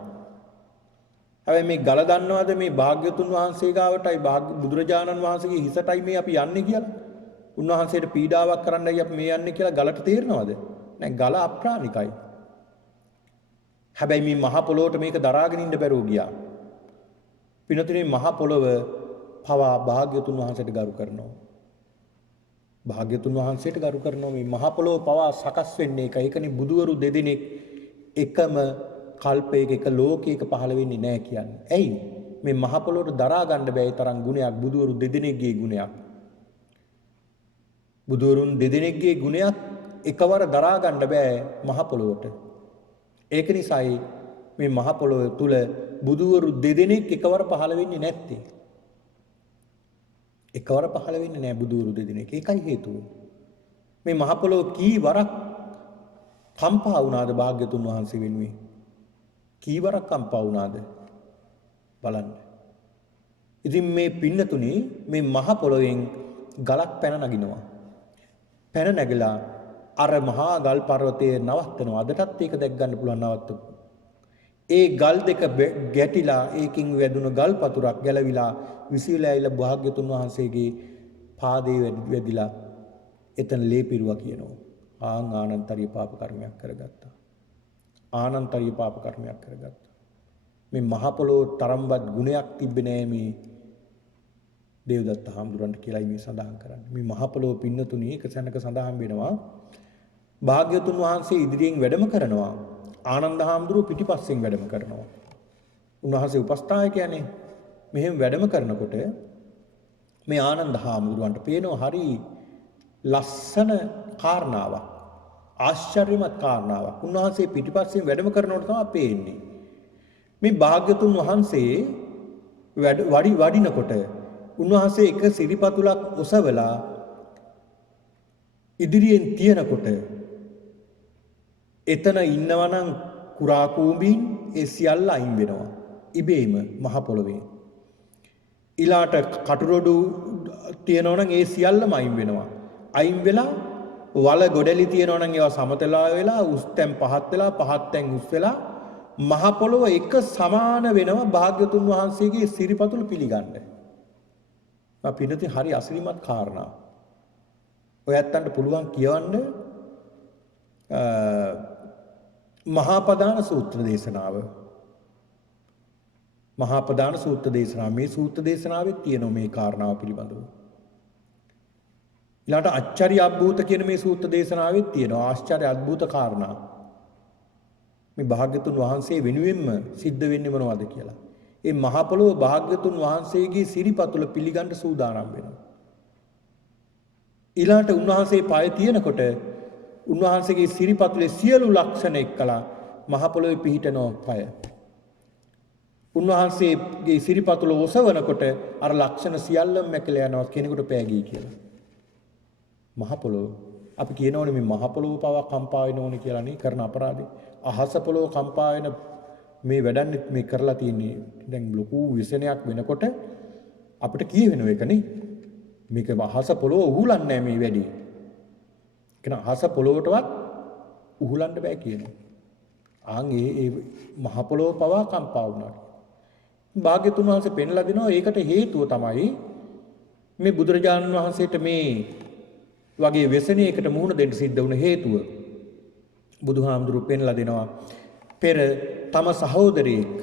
හැබැයි මේ ගල දන්නවද මේ භාග්‍යතුන් වහන්සේ ගාවටයි බුදුරජාණන් වහන්සේගේ හිසටයි මේ අපි යන්නේ කියලා? උන්වහන්සේට පීඩාවක් කරන්නයි අපි මේ යන්නේ කියලා ගලට තේරෙනවද? නෑ, ගල අප්‍රාණිකයි. හැබැයි මේ මහ පොළොවට මේක දරාගෙන ඉන්න බැරුව ගියා. පිනතුනේ මහ පොළොව පවා භාග්‍යතුන් වහන්සේට ගරු කරනවා. භාග්‍යතුන් වහන්සේට ගරු කරනවා. මේ මහ පොළොව පවා සකස් වෙන්නේ ඒකනේ බුදුවරු දෙදෙනෙක් එකම කල්පයක එක ලෝකයක පහළ වෙන්නේ නැහැ කියන්නේ. ඇයි? මේ මහ පොළොවට දරා ගන්න බැයි තරම් ගුණයක් බුදුවරු දෙදෙනෙක්ගේ ගුණයක්. බුදුවරුන් දෙදෙනෙක්ගේ ගුණයක් එකවර දරා ගන්න බෑ මහ පොළොවට. ඒක නිසායි මේ මහ පොළොව තුල බුදුවරු දෙදෙනෙක් එකවර පහළ වෙන්නේ නැත්තේ. එකවර පහළ වෙන්නේ නැහැ බුදුවරු දෙදෙනෙක්. ඒකයි හේතුව. මේ මහ පොළොව කී වරක් කම්පා වුණාද භාග්‍යතුන් වහන්සේ වෙනුවෙන්? කී වරක් කම්පා වුණාද? බලන්න. ඉතින් මේ පින්නතුනේ මේ මහ පොළොවෙන් ගලක් පැන නගිනවා. පැන නැගලා අර මහා ගල් පර්වතයේ නවත්තනවා. අදටත් ඒක දැක් ගන්න පුළුවන් නවත්තපු. ඒ ගල් දෙක ගැටිලා ඒකින් වැදුණු ගල් පතුරක් ගැලවිලා විසිරලා ඇවිල්ලා භාග්‍යතුන් වහන්සේගේ පාදේ වැදිලා එතන ලේ පිරුවා කියනවා. ආනන්තරිය පාප කර්මයක් කරගත්තා. ආනන්තරිය පාප කර්මයක් කරගත්තා. මේ මහ පොළොව තරම්වත් ගුණයක් තිබ්බේ නෑ මේ දේවදත්ත හාමුදුරන්ට කියලායි මේ සඳහන් කරන්නේ. මේ මහ පොළොව පින්නතුණි එක සැනක සඳහන් වෙනවා. භාග්‍යතුන් වහන්සේ ඉදිරියෙන් වැඩම කරනවා. ආනන්ද හාමුදුරුව පිටිපස්සෙන් වැඩම කරනවා. උන්වහන්සේ උපස්ථායකයනේ. මෙහෙම වැඩම කරනකොට මේ ආනන්ද හාමුදුරුවන්ට පේනවා හරි ලස්සන කාරණාවක්. ආශ්චර්යමත් කාරණාවක්. උන්වහන්සේ පිටිපස්සෙන් වැඩම කරනකොට තමයි පේන්නේ. මේ භාග්‍යතුන් වහන්සේ වඩිනකොට උන්වහන්සේ එක සිරිපතුලක් ඔසවලා ඉදිරියෙන් තියනකොට එතන ඉන්නවනම් කුරා කූඹීන් ඒ සියල්ල අයින් වෙනවා. ඉබේම මහ පොළොවේ. ඊළාට කටුරොඩු තියෙනවනම් ඒ සියල්ලම අයින් වෙනවා. අයින් වෙලා වල ගොඩලි තියෙනවනම් ඒවා සමතලා වෙලා උස් තැන් පහත් වෙලා පහත් තැන් උස් වෙලා මහ පොළොව එක සමාන වෙනවා භාග්‍යතුන් වහන්සේගේ සිරිපතුල පිළිගන්න. පින්නතින් හරි අසිරිමත් කාරණා. ඔය ඇත්තන්ට පුළුවන් කියවන්න මහා පදාන සූත්‍ර දේශනාව. මහා පදාන සූත්‍ර දේශනාව මේ සූත්‍ර දේශනාවේ තියෙන මේ කාරණාව පිළිබඳව. ඊළාට අච්චරි අද්භූත කියන මේ සූත්‍ර දේශනාවේ තියෙනවා ආශ්චර්ය අද්භූත කාරණා. මේ භාග්‍යතුන් වහන්සේ වෙනුවෙන්ම සිද්ධ වෙන්නේ මොනවද කියලා. ඒ මහ පොළොව භාග්‍යතුන් වහන්සේගේ සිරිපතුල පිළිගන්න සූදානම් වෙනවා. ඊළාට උන්වහන්සේ පාය තියෙනකොට උන්වහන්සේගේ සිරිපතුලේ සියලු ලක්ෂණ එක්කලා මහ පොළොවේ පිහිටනවා පය. උන්වහන්සේගේ සිරිපතුල ඔසවනකොට අර ලක්ෂණ සියල්ලම මැකලා යනවා කෙනෙකුට පෑගී කියලා. මහ පොළොව අපි කියනෝනේ මේ මහ පොළොව පවා කම්පා වෙනෝනේ කියලා නේ කරන අපරාධේ. අහස පොළොව කම්පා වෙන මේ වැඩන්නේ මේ කරලා තියෙන්නේ. දැන් ලොකු විසනයක් වෙනකොට අපිට කියවෙන එකනේ. මේක අහස පොළොව උහුලන්නේ නැහැ මේ වැඩි. කියන අහස පොළොවටවත් උහුලන්න බෑ කියනවා. ආන් ඒ මහ පොළොව පවා කම්පා වුණා. භාග්‍යතුන් වහන්සේ පෙන්ලා දෙනවා ඒකට හේතුව තමයි මේ බුදුරජාණන් වහන්සේට මේ වගේ වෙසණයකට මුහුණ දෙන්න සිද්ධ වුණ හේතුව. බුදුහාමුදුරුවෝ පෙන්ලා දෙනවා පෙර තම සහෝදරයෙක්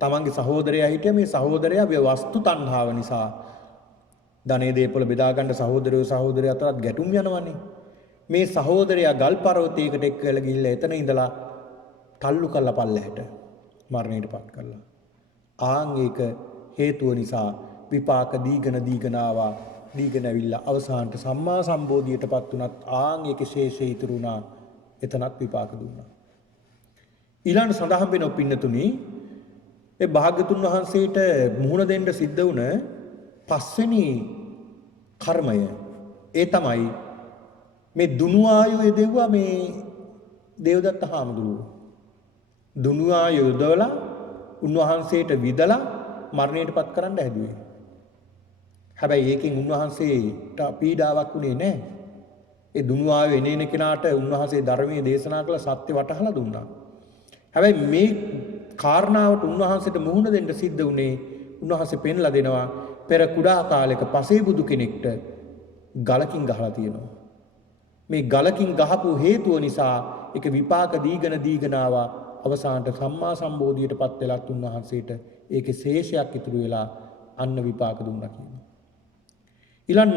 තමන්ගේ සහෝදරයා හිටිය මේ සහෝදරයා වස්තු තණ්හාව නිසා ධනේ දේපොළ බෙදා ගන්න සහෝදරයෝ සහෝදරය අතරත් ගැටුම් යනවනේ. මේ සහෝදරයා ගල් පර්වතයකට එක්කලා ගිහිල්ලා එතන ඉඳලා තල්ලු කරලා පල්ලෙහාට මරණයටපත් කළා. ආන් ඒක හේතුව නිසා විපාක දීගෙන ආවා. දීගෙන ඇවිල්ලා අවසානට සම්මා සම්බෝධියටපත් උනත් ආන් ඒකේ ශේෂය ඉතුරු වුණා. එතනත් විපාක දුන්නා. ඊළඟ සඳහන් වෙන පින්නතුනි ඒ භාග්‍යතුන් වහන්සේට මුහුණ දෙන්න සිද්ධ වුණ පස්වෙනි කර්මය ඒ තමයි මේ දුනු ආයුධය දෙවුවා මේ දේවදත්ත හාමුදුරුවෝ. දුනු ආයුධ යොදවලා උන්වහන්සේට විදලා මරණයටපත් කරන්න හැදුවේ. හැබැයි ඒකෙන් උන්වහන්සේට පීඩාවක් උනේ නැහැ. ඒ දුනු ආයුධ එන කෙනාට උන්වහන්සේ ධර්මයේ දේශනා කළ සත්‍ය වටහලා දුන්නා. හැබැයි මේ කාරණාවට උන්වහන්සේට මුහුණ දෙන්න සිද්ධ වුණේ උන්වහන්සේ පෙන්ලා දෙනවා පෙර කුඩා කාලයක පසේ බුදු කෙනෙක්ට ගලකින් ගහලා තියෙනවා. මේ ගලකින් ගහපු හේතුව නිසා ඒක විපාක දීගෙන ආවා. අවසානට සම්මා සම්බෝධියටපත් වෙලත් උන්වහන්සේට ඒකේ ශේෂයක් ඉතුරු වෙලා අන්න විපාක දුන්නා කියනවා. ඊළඟ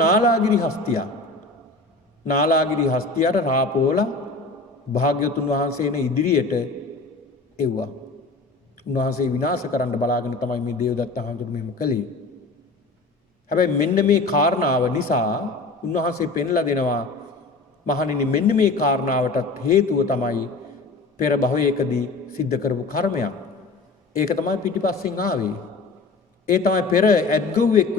නාලාගිරි හස්තියට රාපෝල භාග්‍යතුන් වහන්සේන ඉදිරියට එව්වා. උන්වහන්සේ විනාශ කරන්න බලාගෙන තමයි මේ දේවදත්ත හාමුදුරුවෝ මෙහෙම කළේ. හැබැයි මෙන්න මේ කාරණාව නිසා උන්වහන්සේ පෙන්ලා දෙනවා මහණෙනි මෙන්න මේ කාරණාවටත් හේතුව තමයි පෙර භවයකදී සිද්ධ කරපු කර්මයක්. ඒක තමයි පිටිපස්සෙන් ආවේ. ඒ තමයි පෙර ඇද්ගොව්වෙක්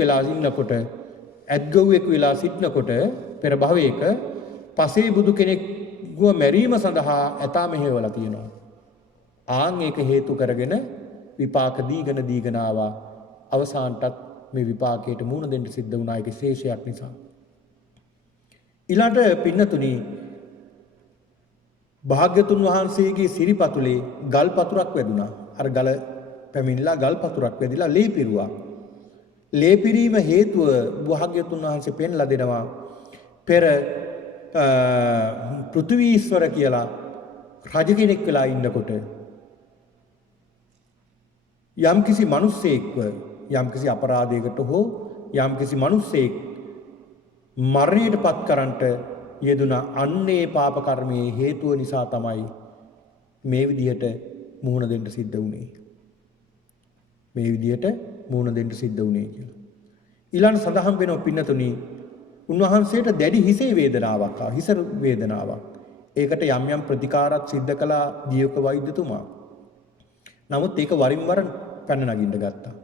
වෙලා සිටනකොට පෙර භවයක පසේ බුදු කෙනෙක්ව මැරීම සඳහා ඇතා මෙහෙवला තියෙනවා. ආන් ඒක හේතු කරගෙන විපාක දීගෙන ආවා. අවසානටත් මේ විපාකයට මුහුණ දෙන්න සිද්ධ වුණා ඒකේ ශේෂයක් නිසා. ඊළඟට පින්නතුනි භාග්‍යතුන් වහන්සේගේ සිරිපතුලේ ගල් පතුරක් වැදුනා. අර ගල පැමිණලා ගල් පතුරක් වැදිලා ලේ පිරුවා. ලේ පිරීම හේතුව භාග්‍යතුන් වහන්සේ පෙන්ලා දෙනවා. පෙර පෘථිවීශ්වර කියලා රජ කෙනෙක් වෙලා ඉන්නකොට යම්කිසි මිනිස්සෙක්ව යම්කිසි අපරාධයකට හෝ යම්කිසි මිනිස්සෙක් මරණයටපත් කරන්නට යෙදුන අන්නේ පාප කර්මයේ හේතුව නිසා තමයි මේ විදිහට මුහුණ දෙන්න සිද්ධ වුනේ. කියලා. ඊළඟ සඳහන් වෙනවා පින්නතුනි උන්වහන්සේට දැඩි හිසේ වේදනාවක් ආවා. හිස වේදනාවක්. ඒකට යම් ප්‍රතිකාරات සිද්ධ කළා ජීවක වෛද්‍යතුමා. නමුත් ඒක වරින් වර පැන නගින්න ගත්තා.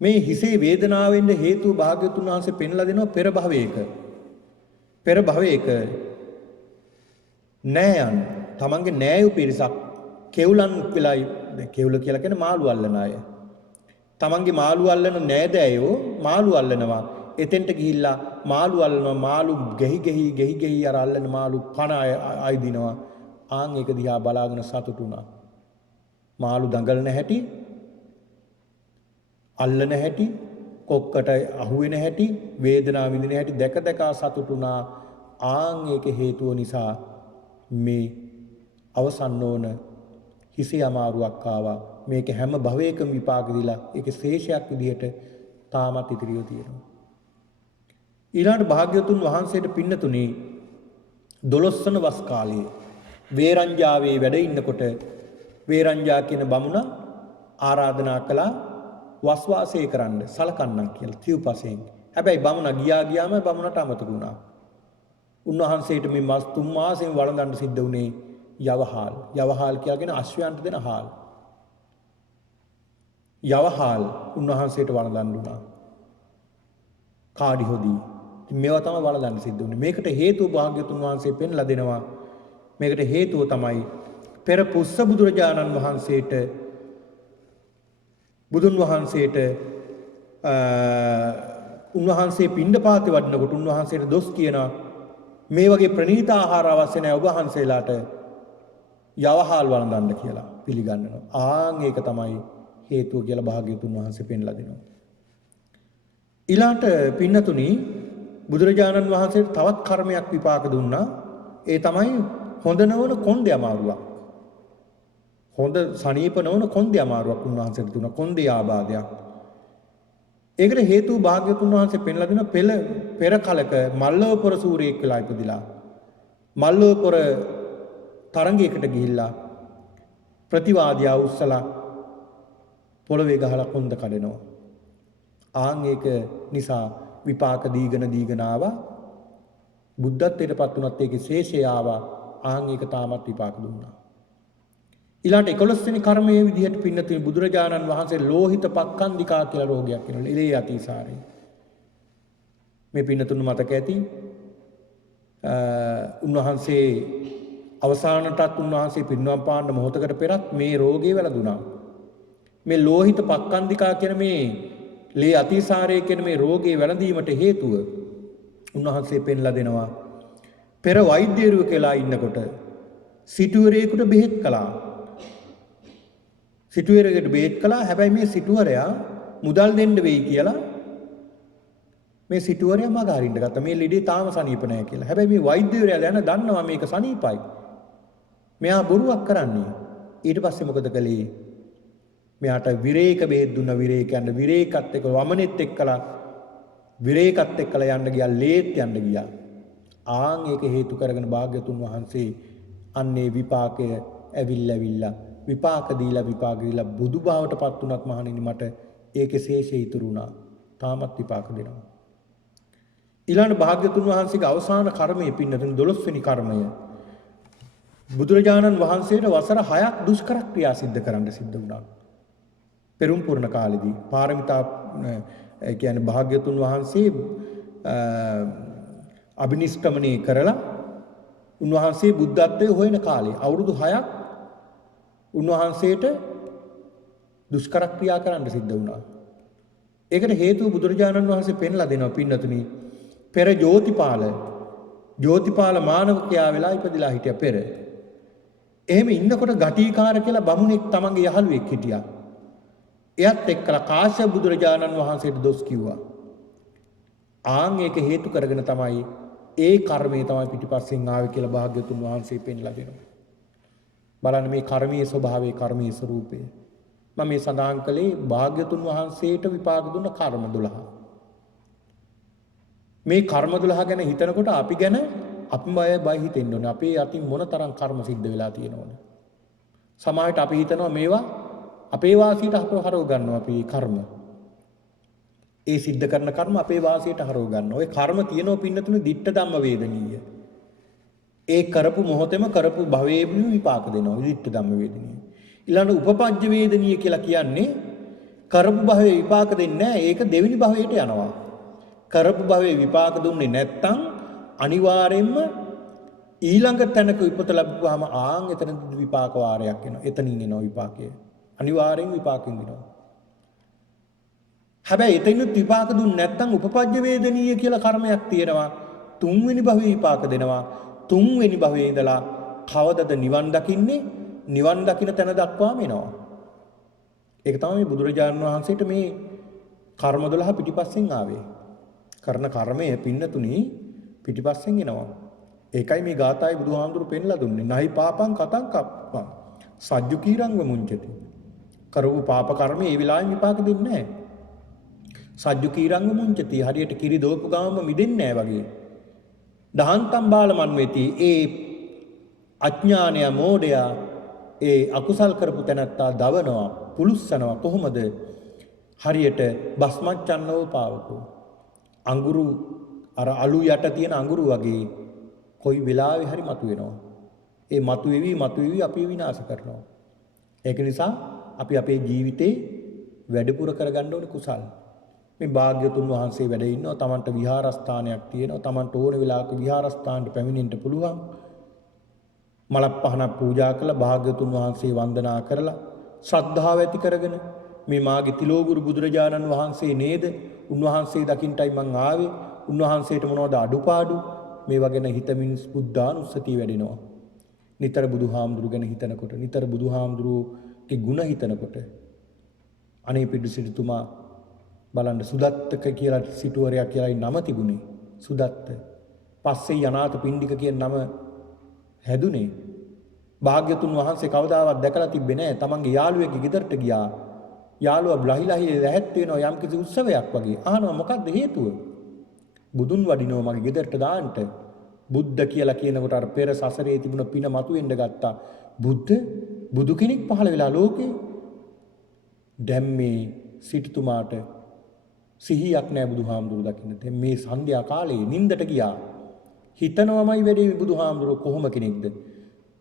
මේ හිසේ වේදනාවෙන් හේතුව භාග්‍යතුන් වහන්සේ පෙන්ලා දෙනවා පෙර භවයක නෑයන් තමන්ගේ නෑයු පිරිසක් කෙවුලන් වෙලා කෙවුල කියලා කියන්නේ මාළු අල්ලන අය. තමන්ගේ මාළු අල්ලන නෑදෑයෝ මාළු අල්ලනවා. එතෙන්ට ගිහිල්ලා මාළු අල්ලනවා. මාළු ගෙහි අර අල්ලන මාළු පණ අයිදිනවා. ආන් ඒක දිහා බලාගෙන සතුටු වුණා. මාළු දඟලන හැටි අල්ලන හැටි කොක්කට අහු වෙන හැටි වේදනාව විඳින හැටි දැක සතුටු වුණා. ආන් ඒක හේතුව නිසා මේ අවසන් නොවන හිසේ අමාරුවක් ආවා. මේක හැම භවයකම විපාක දීලා ඒකේ ශේෂයක් විදිහට තාමත් ඉතිරියෝ තියෙනවා. ඊළඟ භාග්‍යතුන් වහන්සේට පින්නතුනි 12 වන වස් කාලයේ වේරංජාවේ වැඩ ඉන්නකොට වේරංජා කියන බමුණ ආරාධනා කළා වස් වාසය කරන්න සලකන්නම් කියලා සිව්පසෙන්. හැබැයි බමුණ ගියාම බමුණට අමතක වුණා. උන්වහන්සේට මේ මාස 3 මාසෙම වළඳන්න සිද්ධ වුණේ යවහාල්. යවහාල් කියලාගෙන අශ්වයන්ට දෙන හාල්. යවහාල් උන්වහන්සේට වළඳන්න දුනා. කාඩි හොදී. මේවා තමයි වළඳන්න සිද්ධ වුණේ. මේකට හේතුව භාග්‍යතුන් වහන්සේ පෙන්ලා දෙනවා. මේකට හේතුව තමයි පෙර පුස්ස බුදුරජාණන් වහන්සේට බුදුන් වහන්සේට උන්වහන්සේ පිණ්ඩපාතේ වඩිනකොට උන්වහන්සේට දොස් කියනවා මේ වගේ ප්‍රණීත ආහාර අවශ්‍ය නැහැ ඔබ වහන්සේලාට යවහල් වළඳන්න කියලා පිළිගන්නවා. ඒක තමයි හේතුව කියලා භාග්‍යවතුන් වහන්සේ පෙන්ලා දෙනවා. ඊළාට පින්නතුනි බුදුරජාණන් වහන්සේට තවත් කර්මයක් විපාක දුන්නා. ඒ තමයි හොඳ නොවන කොන්දේ අමාරුවක්. හොඳ සනීප නොවන කොන්දේ අමාරුවක් උන්වහන්සේට දුන්නා. කොන්දේ ආබාධයක්. ඒකට හේතුව භාග්‍යවතුන් වහන්සේ පෙන්ලා දෙන පෙර කලක මල්ලවපොර සූරයෙක් වෙලා ඉපදිලා මල්ලවපොර තරංගයකට ගිහිල්ලා ප්‍රතිවාදියා උස්සලා පොළවේ ගහලා කොන්ද කඩනවා. ඒක නිසා විපාක දීගෙන ආවා. බුද්ධත්වයටපත් වුණත් ඒකේ ශේෂය ආවා. ඒක තාමත් විපාක දුන්නා. ඊළාට 11 වෙනි කර්මයේ විදිහට පින්නතුනි බුදුරජාණන් වහන්සේ ලෝහිත පක්ඛන්දිකා කියලා රෝගයක් වෙනවා. ඉලේ අතිසාරය. මේ පින්නතුන් මතක ඇති. උන්වහන්සේ අවසානටත් උන්වහන්සේ පිරිනිවන් පාන්න මොහොතකට පෙරත් මේ රෝගේ වැළඳුණා. මේ ලෝහිත පක්ඛන්දිකා කියන මේ ලේ අතිසාරය කියන මේ රෝගේ වැළඳීමට හේතුව උන්වහන්සේ පෙන්ලා දෙනවා. පෙර වෛද්‍යවරු කියලා ඉන්නකොට සිටුවරයෙකුට බෙහෙත් කළා. සිටුවරයෙකුට බෙහෙත් කළා. හැබැයි මේ සිටුවරයා මුදල් දෙන්න වෙයි කියලා මේ සිටුවරයා මග අරින්න ගත්තා. මේ ලෙඩේ තාම සනීප නැහැ කියලා. හැබැයි මේ වෛද්‍යවරයා දන්නවා මේක සනීපයි. මෙයා බොරුවක් කරන්නේ. ඊට පස්සේ මොකද කළේ? මෙයාට විරේක බෙහෙත් දුන්න. විරේක යන්න විරේකත් එක්ක වමනෙත් එක්කලා විරේකත් එක්කලා යන්න ගියා. ලේත් යන්න ගියා. ඒක හේතු කරගෙන භාග්‍යතුන් වහන්සේ අන්නේ විපාකය ඇවිල්ලා විපාක දීලා බුදු බවටපත් උනත් මහණෙනි මට ඒකේ ශේෂය ඉතුරු වුණා. තාමත් විපාක දෙනවා. ඊළඟ භාග්‍යතුන් වහන්සේගේ අවසාන කර්මයේ පින්නතුන් 12 වෙනි කර්මය බුදුරජාණන් වහන්සේට වසර 6ක් දුෂ්කර ක්‍රියා සිද්ධ කරන්න සිද්ධ වුණා. පෙරම් පුරණ කාලෙදී පාරමිතා කියන්නේ භාග්‍යතුන් වහන්සේ අභිනිෂ්ක්‍මණය කරලා උන්වහන්සේ බුද්ධත්වයේ හොයන කාලේ අවුරුදු 6ක් උන්වහන්සේට දුෂ්කර ක්‍රියා කරන්න සිද්ධ වුණා. ඒකට හේතුව බුදුරජාණන් වහන්සේ පෙන්ලා දෙනවා පින්නතුනි. පෙර ජෝතිපාල මානවකයා වෙලා ඉපදිලා හිටියා පෙර. එහෙම ඉන්නකොට ගටිකාර කියලා බමුණෙක් තමන්ගේ යහළුවෙක් හිටියා. එයත් එක්කලා කාශ්‍යප බුදුරජාණන් වහන්සේට දොස් කිව්වා. ඒක හේතු කරගෙන තමයි ඒ කර්මය තමයි පිටිපස්සෙන් ආවේ කියලා භාග්‍යතුන් වහන්සේ පෙන්ලා දෙනවා. බලන්න මේ කර්මයේ ස්වභාවය කර්මයේ ස්වરૂපය. මම මේ සඳහන් කළේ භාග්‍යතුන් වහන්සේට විපාක දුන්න කර්ම 12. මේ කර්ම 12 ගැන හිතනකොට අපි ගැන අපි බය හිතෙන්න ඕනේ. අපේ අතින් මොන තරම් කර්ම සිද්ධ වෙලා තියෙනවද? සමාජයට අපි හිතනවා මේවා අපේ වාසියට අපව හරව ගන්නවා අපි කර්ම. ඒ සිද්ධ කරන කර්ම අපේ වාසියට හරව ගන්නවා. ඔය කර්ම තියෙනව පින්නතුනේ ditta ධම්ම වේදනීය. ඒ කරපු මොහොතේම කරපු භවයේම විපාක දෙනවා. ditta ධම්ම වේදනීය. ඊළඟ උපපජ්ජ වේදනීය කියලා කියන්නේ කරපු භවයේ විපාක දෙන්නේ නැහැ. ඒක දෙවෙනි භවයට යනවා. කරපු භවයේ විපාක දුන්නේ නැත්තම් අනිවාර්යෙන්ම ඊළඟ තැනක උපත ලැබුවාම එතන විපාක වාරයක් එනවා. එතනින් එනවා විපාකය. අනිවාර්යෙන් විපාක විඳිනවා. හැබැයි එතනින් විපාක දුන්නේ නැත්තම් උපපජ්ජ වේදනීය කියලා කර්මයක් තියෙනවා. තුන්වෙනි භවයේ විපාක දෙනවා. තුන්වෙනි භවයේ ඉඳලා කවදද නිවන් දකින්නේ? නිවන් දකින්න තැන දක්වාම එනවා. ඒක තමයි බුදුරජාණන් වහන්සේට මේ කර්ම 12 පිටිපස්සෙන් ආවේ. කරන කර්මය පින්නතුණි පිටිපස්සෙන් එනවා. ඒකයි මේ ගාථායි බුදුහාමුදුරු පෙන්ලා දුන්නේ. නහි පාපං කතං කප්පං සජ්ජුකීරං වමුංචති. කරපු පාප කර්මය ඒ වෙලාවෙම විපාක දෙන්නේ නැහැ. සජ්ජුකීරං වමුංචති. හරියට කිරි දෝපු ගාමම මිදෙන්නේ නැහැ වගේ. දහන්තම් බාලමන් වෙති. ඒ අඥානය මෝඩයා ඒ අකුසල් කරපු තැනත්තා දවනවා, පුලුස්සනවා. කොහොමද? හරියට බස්මච්චන්නව පාවකෝ. අඟුරු අර අලු යට තියෙන අඟුරු වගේ කොයි වෙලාවෙ හරි මතුවෙනවා. ඒ මතුවේවි අපි විනාශ කරනවා. ඒක නිසා අපි අපේ ජීවිතේ වැඩිපුර කරගන්න ඕනේ කුසල්. මේ භාග්‍යතුන් වහන්සේ වැඩ ඉන්නවා. Tamanට විහාරස්ථානයක් තියෙනවා. Tamanට ඕන වෙලාවක විහාරස්ථානට පැමිණෙන්න පුළුවන්. මලක් පහනක් පූජා කළා භාග්‍යතුන් වහන්සේ වන්දනා කරලා ශ්‍රද්ධාව ඇති කරගෙන මේ මාගේ තිලෝගුරු බුදුරජාණන් වහන්සේ නේද? උන්වහන්සේ දකින්ටයි මං ආවේ. උන්වහන්සේට මොනවද අඩුපාඩු? මේවා ගැන හිතමින් බුද්ධානුස්සතිය වැඩෙනවා. නිතර බුදුහාමුදුරු ගැන හිතනකොට, නිතර බුදුහාමුදුරුගේ ගුණ හිතනකොට අනේ පිටු සිටුතුමා බලන්න සුදත්තක කියලා සිටුවරයා කියලායි නම තිබුණේ. සුදත්ත. පස්සේ අනාථ පිණ්ඩික කියන නම හැදුනේ. භාග්‍යතුන් වහන්සේ කවදාවත් දැකලා තිබ්බේ නැහැ. තමන්ගේ යාළුවෙක්ගේ ගෙදරට ගියා. යාළුවා බ්ලහිලහි රැහත් වෙනවා යම්කිසි උත්සවයක් වගේ. අහනවා මොකක්ද හේතුව? බුදුන් වඩිනවා මගේ ගෙදරට දාන්න. බුද්ධ කියලා කියනකොට අර පෙර සසරේ තිබුණ පින මතුවෙන්න ගත්තා. බුදු කෙනෙක් පහළ වෙලා ලෝකේ. දැන් මේ සිටුතුමාට සිහියක් නැහැ බුදුහාමුදුරු දකින්න. දැන් මේ සන්ධ්‍යා කාලේ නිින්දට ගියා. හිතනවමයි වැඩේ බුදුහාමුදුරු කොහොම කෙනෙක්ද?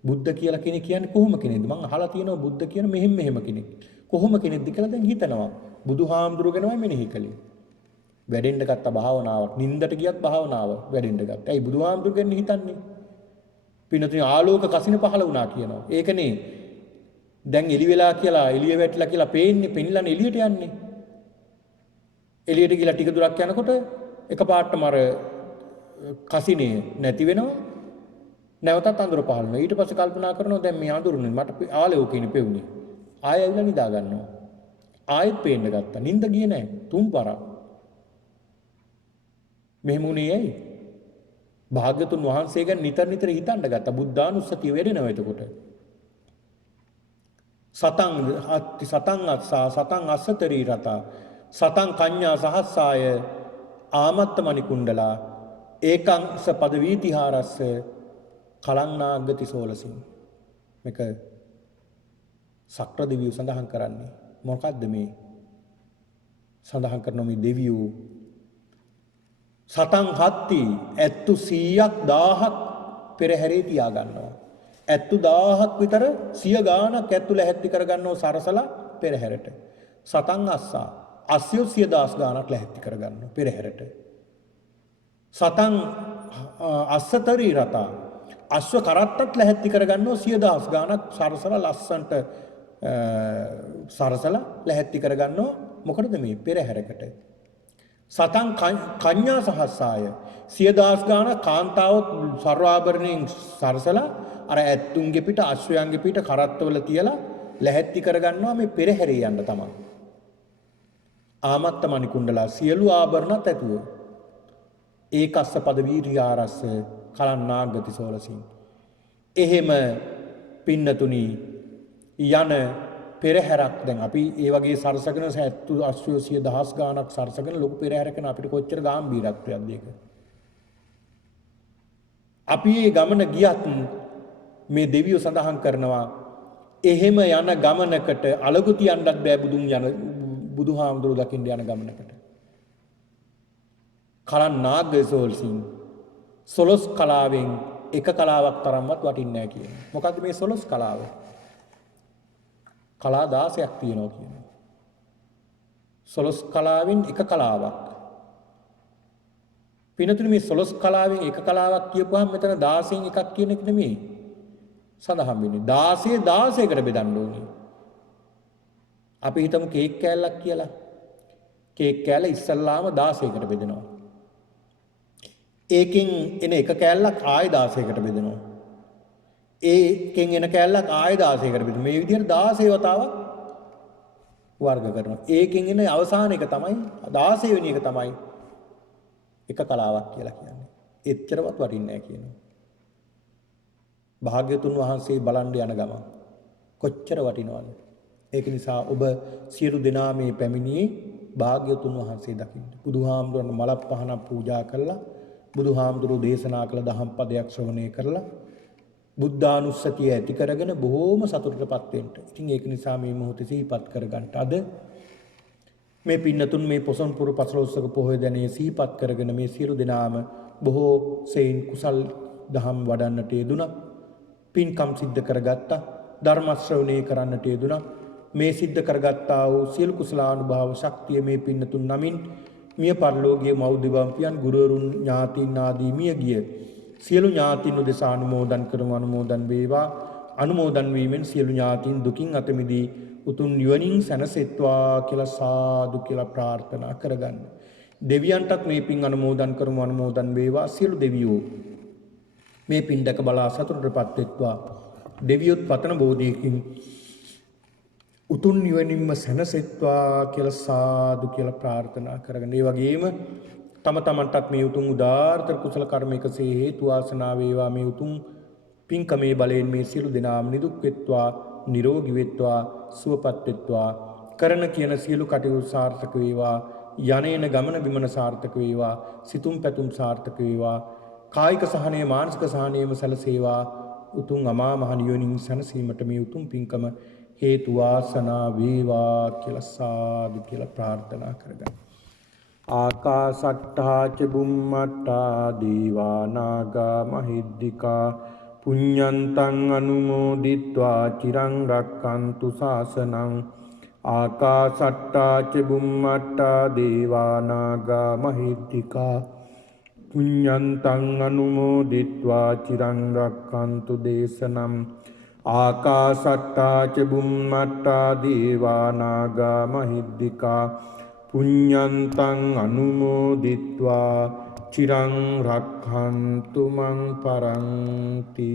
බුද්ධ කියලා කෙනෙක් කියන්නේ කොහොම කෙනෙක්ද? මං අහලා තියෙනවා බුද්ධ කියන මෙහෙම කෙනෙක්. කොහොම කෙනෙක්ද කියලා දැන් හිතනවා. බුදුහාමුදුරු ගැනමයි මෙනෙහි කළේ. වැඩෙන්න ගත්ත භාවනාවක්. නිින්දට ගියත් භාවනාව වැඩෙන්න ගත්තා. ඇයි බුදුහාමුදුරු ගැන හිතන්නේ? පින්නතුනි ආලෝක කසින පහළ වුණා කියනවා. ඒකනේ දැන් එළි වෙලා කියලා එළිය වැටලා කියලා පේන්නේ පෙන්ලානේ එළියට යන්නේ. එළියට ගිහලා ටික දුරක් යනකොට එකපාරටම අර කසිනේ නැති වෙනවා. නැවතත් අඳුර පහළ වෙනවා. ඊට පස්සේ කල්පනා කරනවා දැන් මේ අඳුරුනේ මට ආලෝකෙනේ පෙවුනේ. ආයෙ ඇවිල්ලා නිදා ගන්නවා. ආයෙත් පේන්න ගත්තා. නිින්ද ගියේ නැහැ. තුන් පාරක්. මෙහෙම උනේ ඇයි? භාග්‍යතුන් වහන්සේ ගැන නිතර හිතන්න ගත්තා. බුද්ධානුස්සතිය වැඩෙනවා එතකොට. සතං අස්සතරී රතා සතං කඤ්ඤා සහස්සාය ආමත්ත මණිකුණ්ඩලා ඒකං ස පද වීතිහාරස්ස කලංනාග්ගති සෝලසින්. මේක සක්‍ර දෙවියෝ සඳහන් කරන්නේ මොකද්ද මේ? සඳහන් කරන මේ දෙවියෝ සතං හත්ති ඇත්තු 100ක් 1000ක් පෙරහැරේ තියා ගන්නවා. ඇත්තු 1000ක් විතර 100 ගාණක් ඇත්තු ලැහැත්ති කර ගන්නව සරසලා පෙරහැරට. සතං අස්සා අස්සිය 10000 ගාණක් ලැහැත්ති කර ගන්නවා පෙරහැරට. සතං අස්සතරී රතා අස්ව කරත්තත් ලැහැත්ති කර ගන්නව 10000 ගාණක් සරසලා ලස්සන්ට සරසලා ලැහැත්ති කර ගන්නව මොකටද මේ පෙරහැරකට. සතං කඤ්ඤා සහස්සාය 10000 ගාණක් කාන්තාවොත් සර්වාභරණයෙන් සරසලා අර ඇත්තුන්ගේ පිට අශ්වයන්ගේ පිට කරත්තවල තියලා ලැහැත්ති කර ගන්නවා මේ පෙරහැරේ යන්න තමයි. ආමත්ත මණිකුණ්ඩලා සියලු ආභරණත් ඇතුව ඒකස්ස පද වීර්යාරස්ස කලන්නාග්ගති සෝලසින්. එහෙම පින්නතුනි යන පෙරහැරක් දැන් අපි ඒ වගේ සරසගෙන ඇත්තු 800,000 ගාණක් සරසගෙන ලොකු පෙරහැරකන අපිට කොච්චර ගැඹීරත්වයක්ද ඒක. අපි මේ ගමන ගියත් මේ දෙවියෝ සඳහන් කරනවා එහෙම යන ගමනකට අලගු තියන්නත් බෑ බුදුහාමුදුරු දකින්න යන ගමනකට. කලන්නාග්ගති සෝලසින් සොලොස් කලාවෙන් එක කලාවක් තරම්වත් වටින්නේ නැහැ කියන්නේ. මොකද්ද මේ සොලොස් කලාව? කලා 16ක් තියෙනවා කියනවා. සොලොස් කලාවෙන් එක කලාවක්. පිනතුනේ මේ සොලොස් කලාවෙන් එක කලාවක් කියපුවාම මෙතන 16න් එකක් කියන එක නෙමෙයි. සඳහන් වෙන්නේ 16කට බෙදන්න ඕනේ. අපි හිතමු කේක් කෑල්ලක් කියලා. කේක් කෑල්ල ඉස්සල්ලාම 16කට බෙදෙනවා. ඒකෙන් එන එක කෑල්ලක් ආයෙ 16කට බෙදෙනවා. ඒකෙන් එන කෑල්ලක් ආයෙ 16කට බෙදෙනවා. මේ විදිහට 16 වතාවක් වර්ග කරනවා. ඒකෙන් එන අවසාන එක තමයි 16 වෙනි එක තමයි එක කලාවක් කියලා කියන්නේ. එච්චරවත් වටින්නේ නැහැ කියනවා. භාග්‍යතුන් වහන්සේ බලන්න යන ගම කොච්චර වටිනවද? ඒක නිසා ඔබ සියලු දෙනා මේ පැමිණියේ භාග්‍යතුන් වහන්සේ දකින්න. බුදුහාමුදුරන් මලක් පහනක් පූජා කළා. බුදුහාමුදුරුවෝ දේශනා කළ දහම් පදයක් ශ්‍රවණය කරලා බුද්ධානුස්සතිය ඇති කරගෙන බොහෝම සතුටටපත් වෙන්න. ඉතින් ඒක නිසා මේ මොහොතේ සිහිපත් කරගන්න. අද මේ පින්නතුන් මේ පොසොන් පුර 15ක පොහොය දැනේ සිහිපත් කරගෙන මේ සියලු දෙනාම බොහෝ සෙයින් කුසල් දහම් වඩන්නට යෙදුණා. පින්කම් සිද්ධ කරගත්තා. ධර්ම ශ්‍රවණය කරන්නට යෙදුණා. මේ සිද්ධ කරගත්තා වූ සියලු කුසලානුභාව ශක්තිය මේ පින්නතුන් නමින් මිය පරලෝකීය මව්දිවම්පියන් ගුරුවරුන් ඥාතීන් ආදී මිය ගිය සියලු ඥාතීන් උදෙසා අනුමෝදන් කරමු. අනුමෝදන් වේවා. අනුමෝදන් වීමෙන් සියලු ඥාතීන් දුකින් අත මිදී උතුම් නිවනින් සැනසෙත්වා කියලා සාදු කියලා ප්‍රාර්ථනා කරගන්න. දෙවියන්ටත් මේ පින් අනුමෝදන් කරමු. අනුමෝදන් වේවා සියලු දෙවියෝ මේ පින් දැක බලා සතුටටපත් වෙත්වා. දෙවියොත් පතන බෝධියකින් උතුම් නිවනින්ම සැනසෙත්වා කියලා සාදු කියලා ප්‍රාර්ථනා කරගන්න. ඒ වගේම තම තමන්ටත් මේ උතුම් උදාාරතර කුසල කර්මයකසේ හේතු වාසනා වේවා. මේ උතුම් පින්කමේ බලයෙන් මේ සියලු දෙනාම නිදුක් වෙත්වා, නිරෝගී වෙත්වා, සුවපත් වෙත්වා. කරන කියන සියලු කටයුතු සාර්ථක වේවා. යන්නේන ගමන බිමන සාර්ථක වේවා. සිතුම් පැතුම් සාර්ථක වේවා. කායික සහනය මානසික සහනයම සැලසේවා. උතුම් අමා මහ නිවනින් සැනසීමට මේ උතුම් පින්කම හේතු වාසනා වේවා කියලා සාදු කියලා ප්‍රාර්ථනා කරගන්න. ආකාසට්ඨා ච බුම්මට්ඨා දීවා නාග මහිද්దికා පුඤ්ඤන්තං අනුමෝදිත්වා චිරං රක්ඛන්තු ශාසනං. ආකාසට්ඨා ච බුම්මට්ඨා දීවා නාග මහිද්దికා පුඤ්ඤන්තං අනුමෝදිත්වා චිරං රක්ඛන්තු දේශනං. ආකාසට්ඨා ච බුම්මට්ඨා දීවා නාග මහිද්దికා පුඤ්ඤන්තං අනුමෝදිත්වා චිරං රක්ඛන්තු මං පරන්ති.